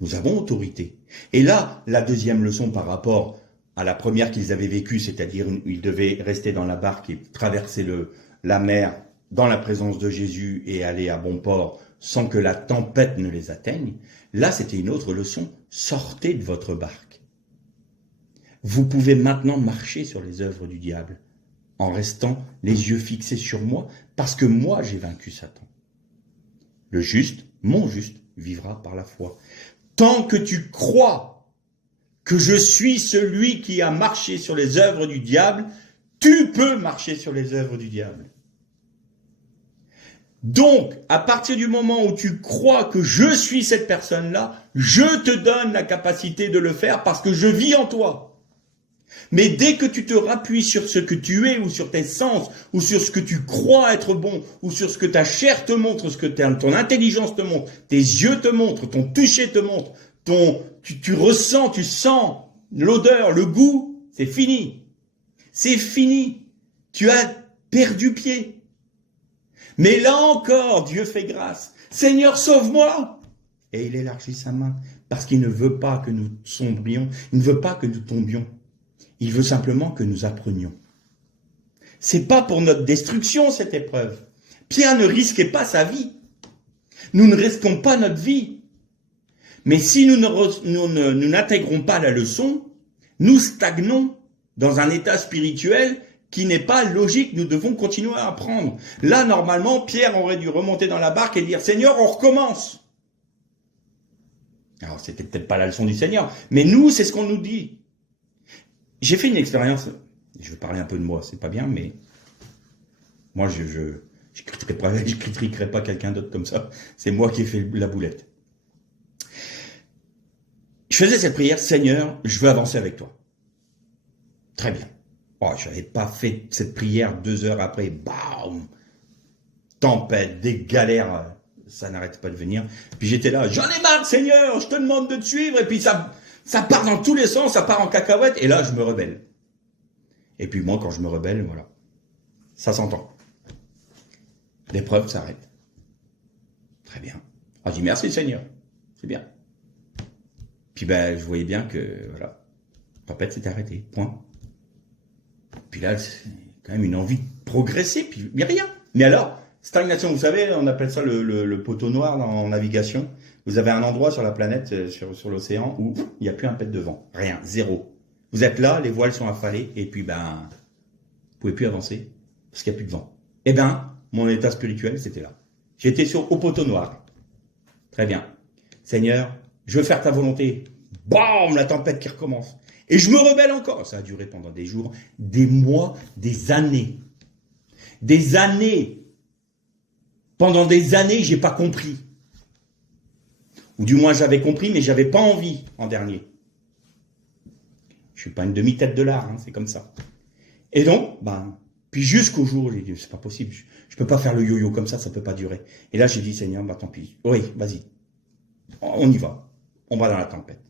nous avons autorité. Et là, la deuxième leçon par rapport à la première qu'ils avaient vécue, c'est-à-dire ils devaient rester dans la barque et traverser la mer dans la présence de Jésus et aller à bon port sans que la tempête ne les atteigne. Là, c'était une autre leçon. Sortez de votre barque. Vous pouvez maintenant marcher sur les œuvres du diable en restant les yeux fixés sur moi, parce que moi, j'ai vaincu Satan. Le juste, mon juste, vivra par la foi. Tant que tu crois que je suis celui qui a marché sur les œuvres du diable, tu peux marcher sur les œuvres du diable. Donc, à partir du moment où tu crois que je suis cette personne-là, je te donne la capacité de le faire parce que je vis en toi. Mais dès que tu te rappuies sur ce que tu es ou sur tes sens ou sur ce que tu crois être bon ou sur ce que ta chair te montre, ce que ton intelligence te montre, tes yeux te montrent, ton toucher te montre, tu ressens, tu sens l'odeur, le goût, c'est fini. C'est fini. Tu as perdu pied. Mais là encore, Dieu fait grâce. Seigneur, sauve-moi. Et il élargit sa main parce qu'il ne veut pas que nous sombrions, il ne veut pas que nous tombions. Il veut simplement que nous apprenions. C'est pas pour notre destruction, cette épreuve. Pierre ne risquait pas sa vie. Nous ne risquons pas notre vie. Mais si nous n'intégrons pas la leçon, nous stagnons dans un état spirituel qui n'est pas logique. Nous devons continuer à apprendre. Là, normalement, Pierre aurait dû remonter dans la barque et dire « Seigneur, on recommence ». Alors, c'était peut-être pas la leçon du Seigneur, mais nous, c'est ce qu'on nous dit. J'ai fait une expérience, je vais parler un peu de moi, c'est pas bien, mais moi, je critiquerai pas quelqu'un d'autre comme ça. C'est moi qui ai fait la boulette. Je faisais cette prière, Seigneur, je veux avancer avec toi. Très bien. Oh, je n'avais pas fait cette prière 2 heures après, bam, tempête, des galères, ça n'arrête pas de venir. Puis j'étais là, j'en ai marre, Seigneur, je te demande de te suivre, et puis ça part dans tous les sens, ça part en cacahuète, et là, je me rebelle. Et puis moi, quand je me rebelle, voilà, ça s'entend. L'épreuve s'arrête. Très bien. Ah, je dis merci, Seigneur, c'est bien. Puis je voyais bien que, voilà, la tempête s'était arrêtée, point. Puis là, c'est quand même une envie de progresser, puis il n'y a rien. Mais alors, stagnation, vous savez, on appelle ça le poteau noir en navigation. Vous avez un endroit sur la planète, sur l'océan, où il n'y a plus un pet de vent. Rien, zéro. Vous êtes là, les voiles sont affalées, et puis vous pouvez plus avancer, parce qu'il n'y a plus de vent. Eh mon état spirituel, c'était là. J'étais au poteau noir. Très bien. Seigneur, je veux faire ta volonté. Bam, la tempête qui recommence. Et je me rebelle encore. Ça a duré pendant des jours, des mois, des années. Des années. Pendant des années, j'ai pas compris. Ou du moins, j'avais compris, mais j'avais pas envie en dernier. Je suis pas une demi-tête de l'art, hein, c'est comme ça. Et donc, puis jusqu'au jour où j'ai dit, c'est pas possible, je peux pas faire le yo-yo comme ça peut pas durer. Et là, j'ai dit, Seigneur, tant pis. Oui, vas-y. On y va. On va dans la tempête.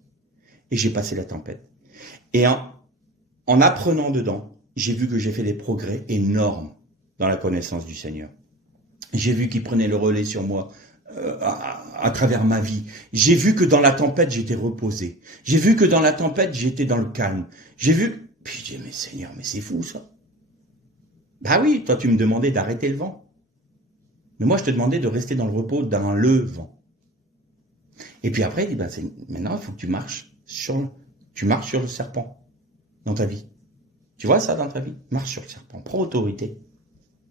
Et j'ai passé la tempête. Et en apprenant dedans, j'ai vu que j'ai fait des progrès énormes dans la connaissance du Seigneur. J'ai vu qu'il prenait le relais sur moi à travers ma vie. J'ai vu que dans la tempête, j'étais reposé. J'ai vu que dans la tempête, j'étais dans le calme. J'ai vu... Puis je dis, mais Seigneur, mais c'est fou ça. Oui, toi tu me demandais d'arrêter le vent. Mais moi je te demandais de rester dans le repos, dans le vent. Et puis après, il dit, maintenant il faut que tu marches sur le serpent dans ta vie. Tu vois ça dans ta vie? Marche sur le serpent, prends autorité.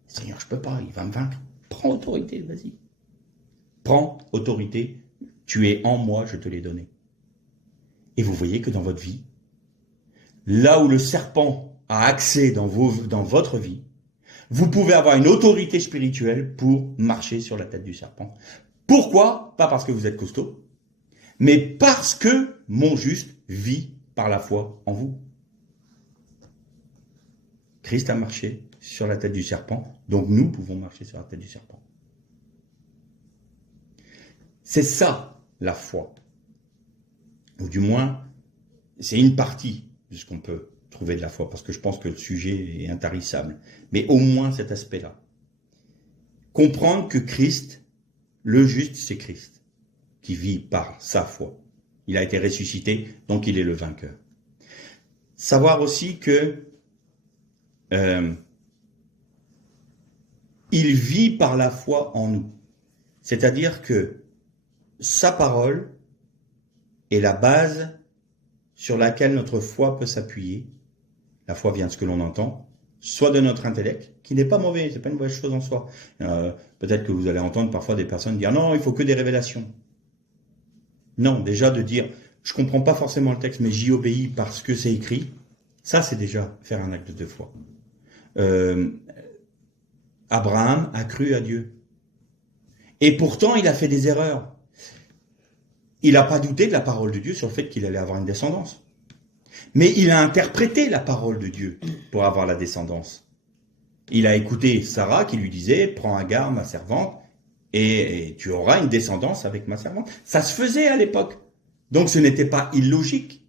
Seigneur, je peux pas, il va me vaincre. Prends autorité, vas-y. Prends autorité, tu es en moi, je te l'ai donné. Et vous voyez que dans votre vie, là où le serpent a accès dans votre vie, vous pouvez avoir une autorité spirituelle pour marcher sur la tête du serpent. Pourquoi? Pas parce que vous êtes costaud, mais parce que mon juste vit par la foi en vous. Christ a marché sur la tête du serpent, donc nous pouvons marcher sur la tête du serpent. C'est ça, la foi. Ou du moins, c'est une partie de ce qu'on peut trouver de la foi, parce que je pense que le sujet est intarissable. Mais au moins cet aspect-là. Comprendre que Christ, le juste, c'est Christ, qui vit par sa foi. Il a été ressuscité, donc il est le vainqueur. Savoir aussi que il vit par la foi en nous. C'est-à-dire que sa parole est la base sur laquelle notre foi peut s'appuyer. La foi vient de ce que l'on entend, soit de notre intellect, qui n'est pas mauvais, c'est pas une mauvaise chose en soi. Peut-être que vous allez entendre parfois des personnes dire non, il faut que des révélations. Non, déjà de dire je comprends pas forcément le texte, mais j'y obéis parce que c'est écrit, ça c'est déjà faire un acte de foi. Abraham a cru à Dieu. Et pourtant, il a fait des erreurs. Il n'a pas douté de la parole de Dieu sur le fait qu'il allait avoir une descendance. Mais il a interprété la parole de Dieu pour avoir la descendance. Il a écouté Sarah qui lui disait « Prends Agar, ma servante, et tu auras une descendance avec ma servante. » Ça se faisait à l'époque. Donc ce n'était pas illogique.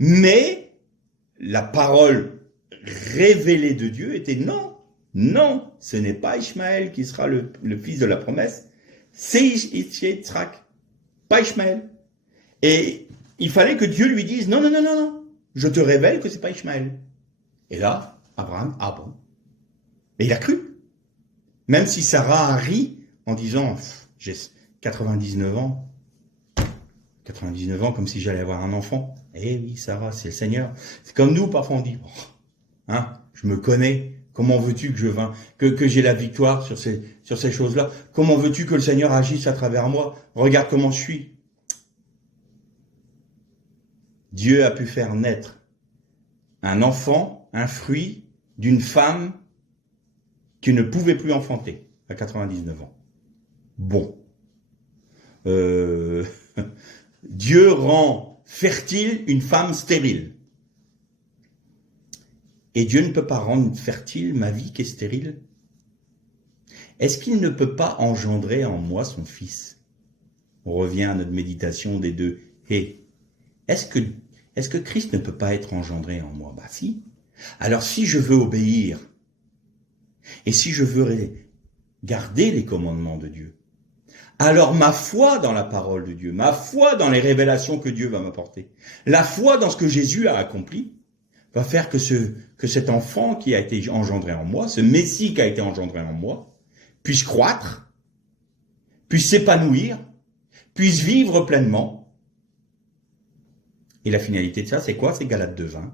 Mais la parole révélée de Dieu était non. Non, ce n'est pas Ishmaël qui sera le fils de la promesse, c'est Yitzhak, pas Ishmaël. Et il fallait que Dieu lui dise non, non, non, non, non, je te révèle que c'est pas Ishmaël. Et là, Abraham, ah bon. Et il a cru. Même si Sarah a ri en disant j'ai 99 ans, 99 ans comme si j'allais avoir un enfant. Eh oui, Sarah, c'est le Seigneur. C'est comme nous, parfois on dit, je me connais. Comment veux-tu que j'ai la victoire sur ces choses-là? Comment veux-tu que le Seigneur agisse à travers moi? Regarde comment je suis. Dieu a pu faire naître un enfant, un fruit d'une femme qui ne pouvait plus enfanter à 99 ans. Bon. Dieu rend fertile une femme stérile. Et Dieu ne peut pas rendre fertile ma vie qui est stérile. Est-ce qu'il ne peut pas engendrer en moi son fils? On revient à notre méditation des deux. Et est-ce que Christ ne peut pas être engendré en moi? Bah si. Alors si je veux obéir, et si je veux garder les commandements de Dieu, alors ma foi dans la parole de Dieu, ma foi dans les révélations que Dieu va m'apporter, la foi dans ce que Jésus a accompli, va faire que cet enfant qui a été engendré en moi, ce Messie qui a été engendré en moi, puisse croître, puisse s'épanouir, puisse vivre pleinement. Et la finalité de ça, c'est quoi? C'est Galates 2:20.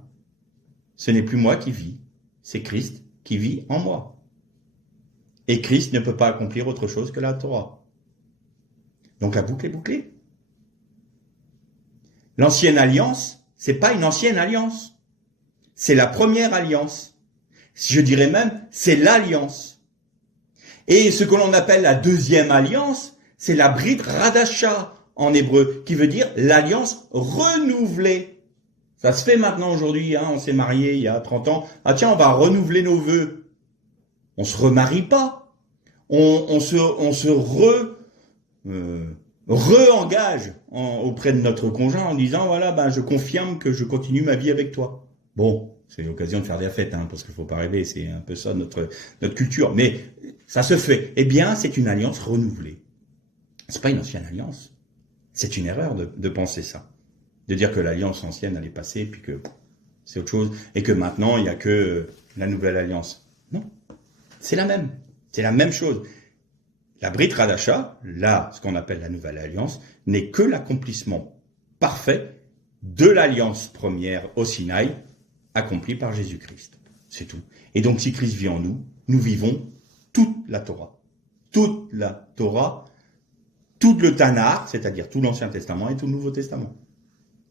Ce n'est plus moi qui vis, c'est Christ qui vit en moi. Et Christ ne peut pas accomplir autre chose que la Torah. Donc la boucle est bouclée. L'ancienne alliance, c'est pas une ancienne alliance. C'est la première alliance. Je dirais même, c'est l'alliance. Et ce que l'on appelle la deuxième alliance, c'est la Brit Radasha en hébreu, qui veut dire l'alliance renouvelée. Ça se fait maintenant aujourd'hui, on s'est marié il y a 30 ans. Ah tiens, on va renouveler nos vœux. On se remarie pas. On se re-engage auprès de notre conjoint en disant, voilà, je confirme que je continue ma vie avec toi. Bon, c'est l'occasion de faire des fêtes, parce qu'il faut pas rêver, c'est un peu ça notre culture. Mais ça se fait. Eh bien, c'est une alliance renouvelée. C'est pas une ancienne alliance. C'est une erreur de penser ça. De dire que l'alliance ancienne, elle est passée, puis que c'est autre chose, et que maintenant, il n'y a que la nouvelle alliance. Non, c'est la même. C'est la même chose. La Brit Radasha, là, ce qu'on appelle la nouvelle alliance, n'est que l'accomplissement parfait de l'alliance première au Sinaï, accomplie par Jésus-Christ. C'est tout. Et donc, si Christ vit en nous, nous vivons toute la Torah. Toute la Torah, tout le Tanakh, c'est-à-dire tout l'Ancien Testament et tout le Nouveau Testament.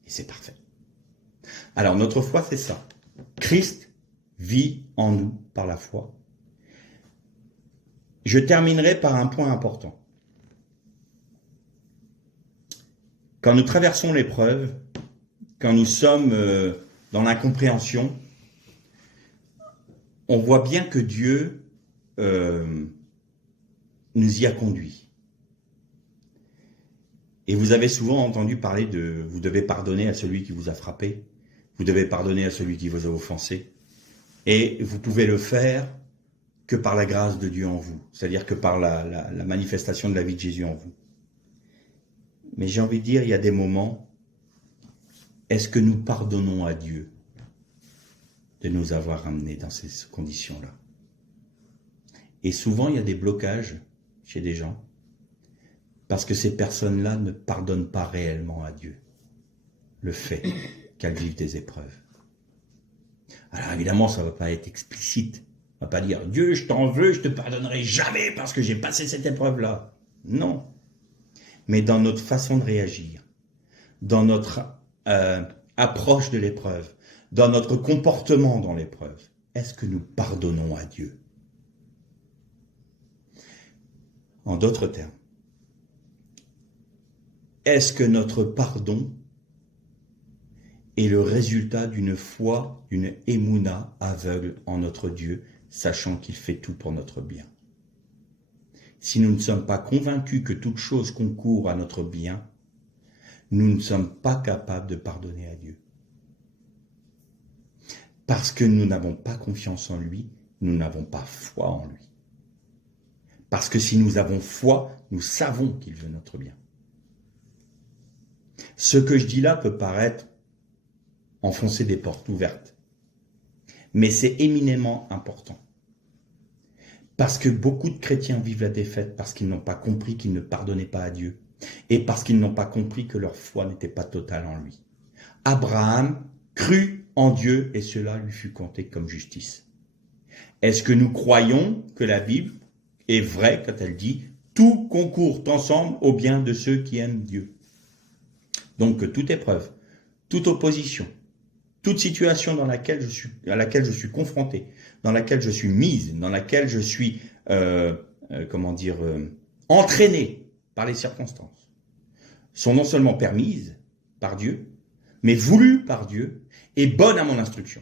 Et c'est parfait. Alors, notre foi, c'est ça. Christ vit en nous par la foi. Je terminerai par un point important. Quand nous traversons l'épreuve, quand nous sommes dans l'incompréhension, on voit bien que Dieu nous y a conduits. Et vous avez souvent entendu parler de « vous devez pardonner à celui qui vous a frappé, vous devez pardonner à celui qui vous a offensé ». Et vous pouvez le faire que par la grâce de Dieu en vous, c'est-à-dire que par la manifestation de la vie de Jésus en vous. Mais j'ai envie de dire, il y a des moments, est-ce que nous pardonnons à Dieu de nous avoir amenés dans ces conditions-là? Et souvent, il y a des blocages chez des gens parce que ces personnes-là ne pardonnent pas réellement à Dieu le fait qu'elles vivent des épreuves. Alors évidemment, ça ne va pas être explicite. On ne va pas dire « Dieu, je t'en veux, je te pardonnerai jamais parce que j'ai passé cette épreuve-là. » Non. Mais dans notre façon de réagir, dans notre approche de l'épreuve, dans notre comportement dans l'épreuve, est-ce que nous pardonnons à Dieu? En d'autres termes, est-ce que notre pardon est le résultat d'une foi, d'une émouna aveugle en notre Dieu, sachant qu'il fait tout pour notre bien? Si nous ne sommes pas convaincus que toute chose concourt à notre bien, nous ne sommes pas capables de pardonner à Dieu. Parce que nous n'avons pas confiance en lui, nous n'avons pas foi en lui. Parce que si nous avons foi, nous savons qu'il veut notre bien. Ce que je dis là peut paraître enfoncer des portes ouvertes. Mais c'est éminemment important. Parce que beaucoup de chrétiens vivent la défaite parce qu'ils n'ont pas compris qu'ils ne pardonnaient pas à Dieu. Et parce qu'ils n'ont pas compris que leur foi n'était pas totale en lui. Abraham crut en Dieu et cela lui fut compté comme justice. Est-ce que nous croyons que la Bible est vraie quand elle dit « Tout concourt ensemble au bien de ceux qui aiment Dieu ». Donc que toute épreuve, toute opposition, toute situation à laquelle je suis confronté, dans laquelle je suis mise, dans laquelle je suis entraîné par les circonstances, sont non seulement permises par Dieu, mais voulues par Dieu et bonnes à mon instruction.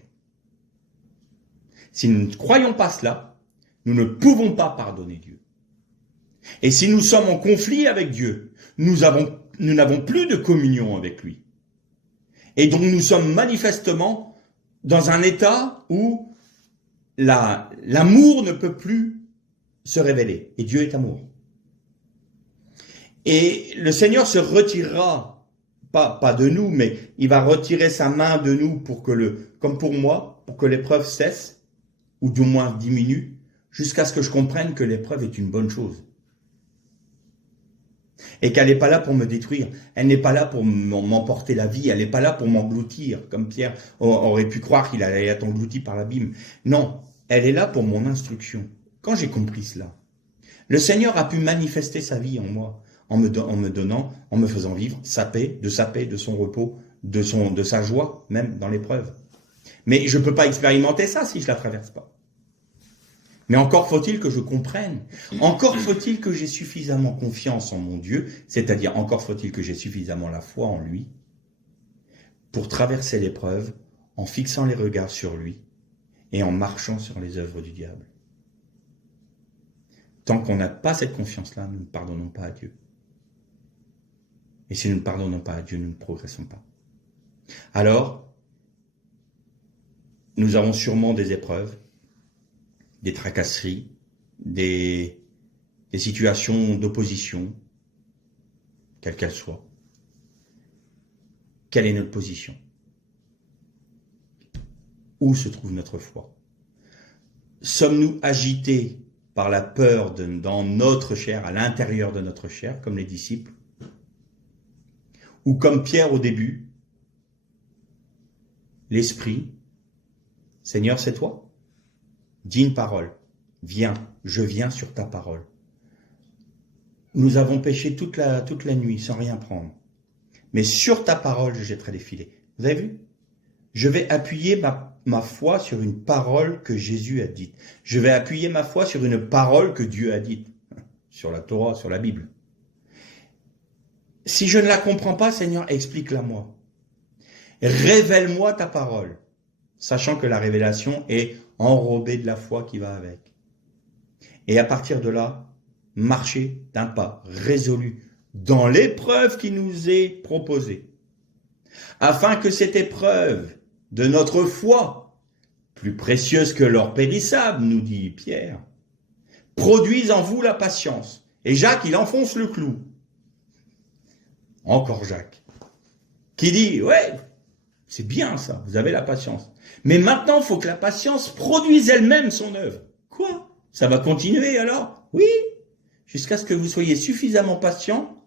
Si nous ne croyons pas cela, nous ne pouvons pas pardonner Dieu. Et si nous sommes en conflit avec Dieu, nous n'avons plus de communion avec lui. Et donc nous sommes manifestement dans un état où l'amour ne peut plus se révéler. Et Dieu est amour. Et le Seigneur se retirera, pas de nous, mais il va retirer sa main de nous pour que comme pour moi, pour que l'épreuve cesse, ou du moins diminue, jusqu'à ce que je comprenne que l'épreuve est une bonne chose. Et qu'elle n'est pas là pour me détruire, elle n'est pas là pour m'emporter la vie, elle n'est pas là pour m'engloutir, comme Pierre aurait pu croire qu'il allait être englouti par l'abîme. Non, elle est là pour mon instruction. Quand j'ai compris cela, le Seigneur a pu manifester sa vie en moi, en me faisant vivre sa paix, de son repos, de sa joie, même dans l'épreuve. Mais je ne peux pas expérimenter ça si je ne la traverse pas. Mais encore faut-il que je comprenne, encore faut-il que j'aie suffisamment confiance en mon Dieu, c'est-à-dire encore faut-il que j'aie suffisamment la foi en lui, pour traverser l'épreuve en fixant les regards sur lui et en marchant sur les œuvres du diable. Tant qu'on n'a pas cette confiance-là, nous ne pardonnons pas à Dieu. Et si nous ne pardonnons pas à Dieu, nous ne progressons pas. Alors, nous avons sûrement des épreuves, des tracasseries, des situations d'opposition, quelles qu'elles soient. Quelle est notre position? Où se trouve notre foi? Sommes-nous agités par la peur dans notre chair, à l'intérieur de notre chair, comme les disciples? Ou comme Pierre au début, l'esprit, Seigneur, c'est toi? Dis une parole. Viens, je viens sur ta parole. Nous avons péché toute la nuit sans rien prendre. Mais sur ta parole, je jetterai les filets. Vous avez vu? Je vais appuyer ma foi sur une parole que Jésus a dite. Je vais appuyer ma foi sur une parole que Dieu a dite. Sur la Torah, sur la Bible. Si je ne la comprends pas, Seigneur, explique-la moi. Révèle-moi ta parole. Sachant que la révélation est enrobée de la foi qui va avec. Et à partir de là, marcher d'un pas résolu dans l'épreuve qui nous est proposée. Afin que cette épreuve de notre foi, plus précieuse que l'or périssable, nous dit Pierre, produise en vous la patience. Et Jacques, il enfonce le clou. Encore Jacques, qui dit, ouais, c'est bien ça, vous avez la patience. Mais maintenant, il faut que la patience produise elle-même son œuvre. Quoi? Ça va continuer alors? Oui, jusqu'à ce que vous soyez suffisamment patient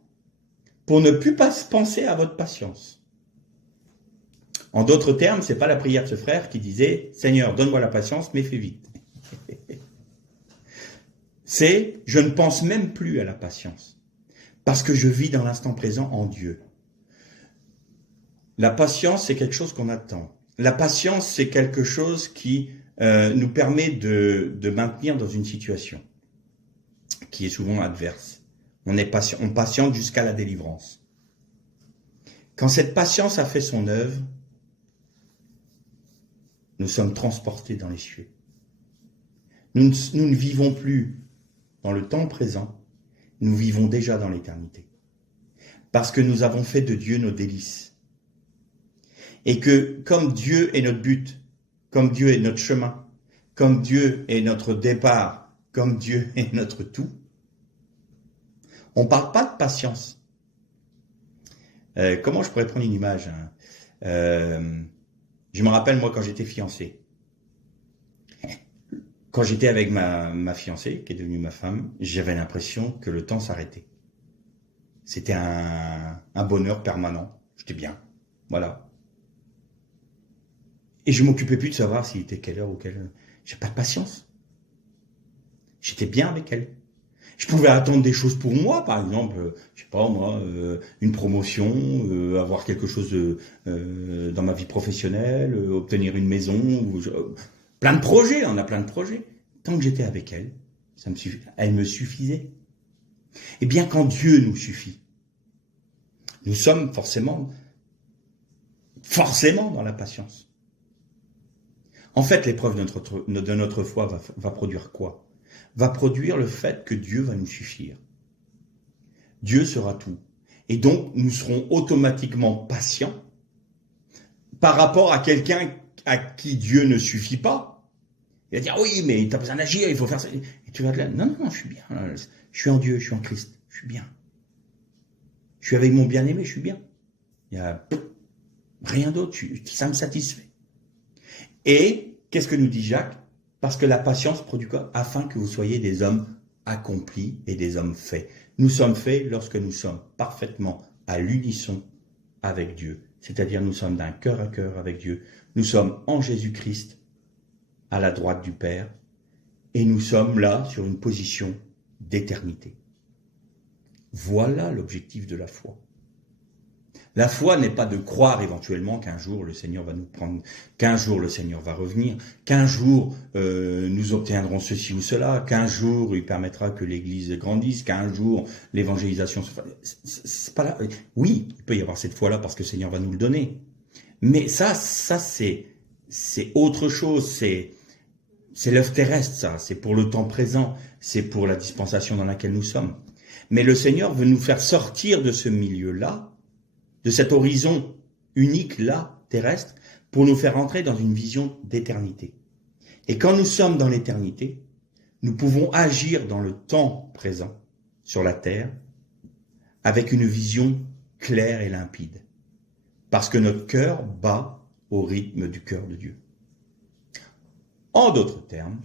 pour ne plus pas penser à votre patience. En d'autres termes, c'est pas la prière de ce frère qui disait « Seigneur, donne-moi la patience, mais fais vite ». C'est « Je ne pense même plus à la patience, parce que je vis dans l'instant présent en Dieu ». La patience, c'est quelque chose qu'on attend. La patience, c'est quelque chose qui nous permet de maintenir dans une situation qui est souvent adverse. On patiente jusqu'à la délivrance. Quand cette patience a fait son œuvre, nous sommes transportés dans les cieux. Nous ne vivons plus dans le temps présent, nous vivons déjà dans l'éternité. Parce que nous avons fait de Dieu nos délices. Et que comme Dieu est notre but, comme Dieu est notre chemin, comme Dieu est notre départ, comme Dieu est notre tout, on ne parle pas de patience. Comment je pourrais prendre une image, hein? Je me rappelle, moi, quand j'étais fiancé. Quand j'étais avec ma fiancée, qui est devenue ma femme, j'avais l'impression que le temps s'arrêtait. C'était un bonheur permanent. J'étais bien. Voilà. Et je m'occupais plus de savoir s'il était quelle heure ou quelle heure. J'ai pas de patience. J'étais bien avec elle. Je pouvais attendre des choses pour moi, par exemple, je sais pas moi, une promotion, avoir quelque chose dans ma vie professionnelle, obtenir une maison, plein de projets, on a plein de projets. Tant que j'étais avec elle, elle me suffisait. Et bien quand Dieu nous suffit, nous sommes forcément dans la patience. En fait, l'épreuve de notre foi va produire quoi? Va produire le fait que Dieu va nous suffire. Dieu sera tout. Et donc, nous serons automatiquement patients par rapport à quelqu'un à qui Dieu ne suffit pas. Il va dire, oui, mais tu as besoin d'agir, il faut faire ça. Et tu vas te dire, non, je suis bien. Je suis en Dieu, je suis en Christ, je suis bien. Je suis avec mon bien-aimé, je suis bien. Il n'y a rien d'autre, ça me satisfait. Et, qu'est-ce que nous dit Jacques? Parce que la patience produit quoi? Afin que vous soyez des hommes accomplis et des hommes faits. Nous sommes faits lorsque nous sommes parfaitement à l'unisson avec Dieu. C'est-à-dire nous sommes d'un cœur à cœur avec Dieu. Nous sommes en Jésus-Christ, à la droite du Père, et nous sommes là sur une position d'éternité. Voilà l'objectif de la foi. La foi n'est pas de croire éventuellement qu'un jour le Seigneur va nous prendre, qu'un jour le Seigneur va revenir, qu'un jour nous obtiendrons ceci ou cela, qu'un jour il permettra que l'Église grandisse, qu'un jour l'évangélisation se fasse. C'est pas là. Oui, il peut y avoir cette foi-là parce que le Seigneur va nous le donner. Mais ça c'est autre chose. C'est l'œuvre terrestre, ça. C'est pour le temps présent. C'est pour la dispensation dans laquelle nous sommes. Mais le Seigneur veut nous faire sortir de ce milieu-là, de cet horizon unique-là, terrestre, pour nous faire entrer dans une vision d'éternité. Et quand nous sommes dans l'éternité, nous pouvons agir dans le temps présent, sur la terre, avec une vision claire et limpide. Parce que notre cœur bat au rythme du cœur de Dieu. En d'autres termes,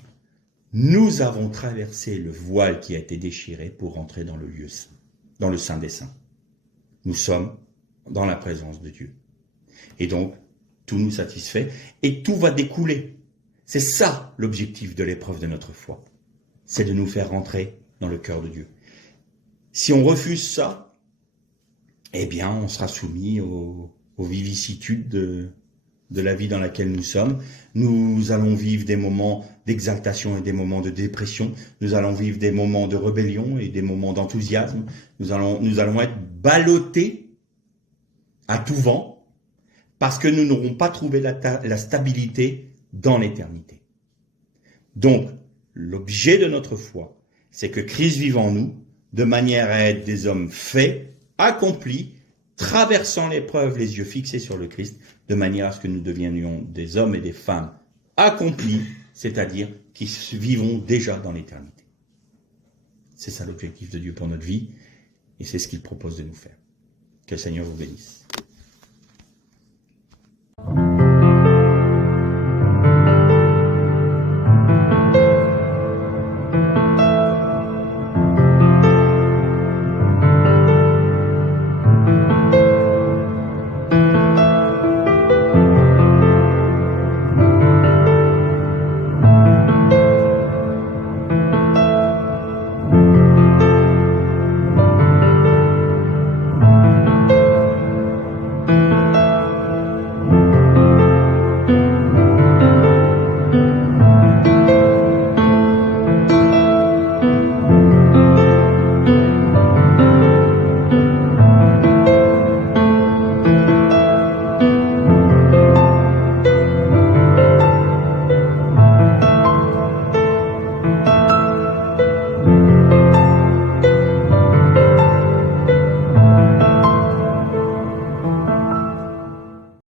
nous avons traversé le voile qui a été déchiré pour entrer dans le lieu saint, dans le Saint des Saints. Nous sommes dans la présence de Dieu. Et donc, tout nous satisfait et tout va découler. C'est ça l'objectif de l'épreuve de notre foi. C'est de nous faire rentrer dans le cœur de Dieu. Si on refuse ça, eh bien, on sera soumis aux vicissitudes de la vie dans laquelle nous sommes. Nous allons vivre des moments d'exaltation et des moments de dépression. Nous allons vivre des moments de rébellion et des moments d'enthousiasme. Nous allons être ballottés à tout vent, parce que nous n'aurons pas trouvé la stabilité dans l'éternité. Donc, l'objet de notre foi, c'est que Christ vive en nous, de manière à être des hommes faits, accomplis, traversant l'épreuve, les yeux fixés sur le Christ, de manière à ce que nous devenions des hommes et des femmes accomplis, c'est-à-dire qui vivons déjà dans l'éternité. C'est ça l'objectif de Dieu pour notre vie, et c'est ce qu'il propose de nous faire. Que le Seigneur vous bénisse.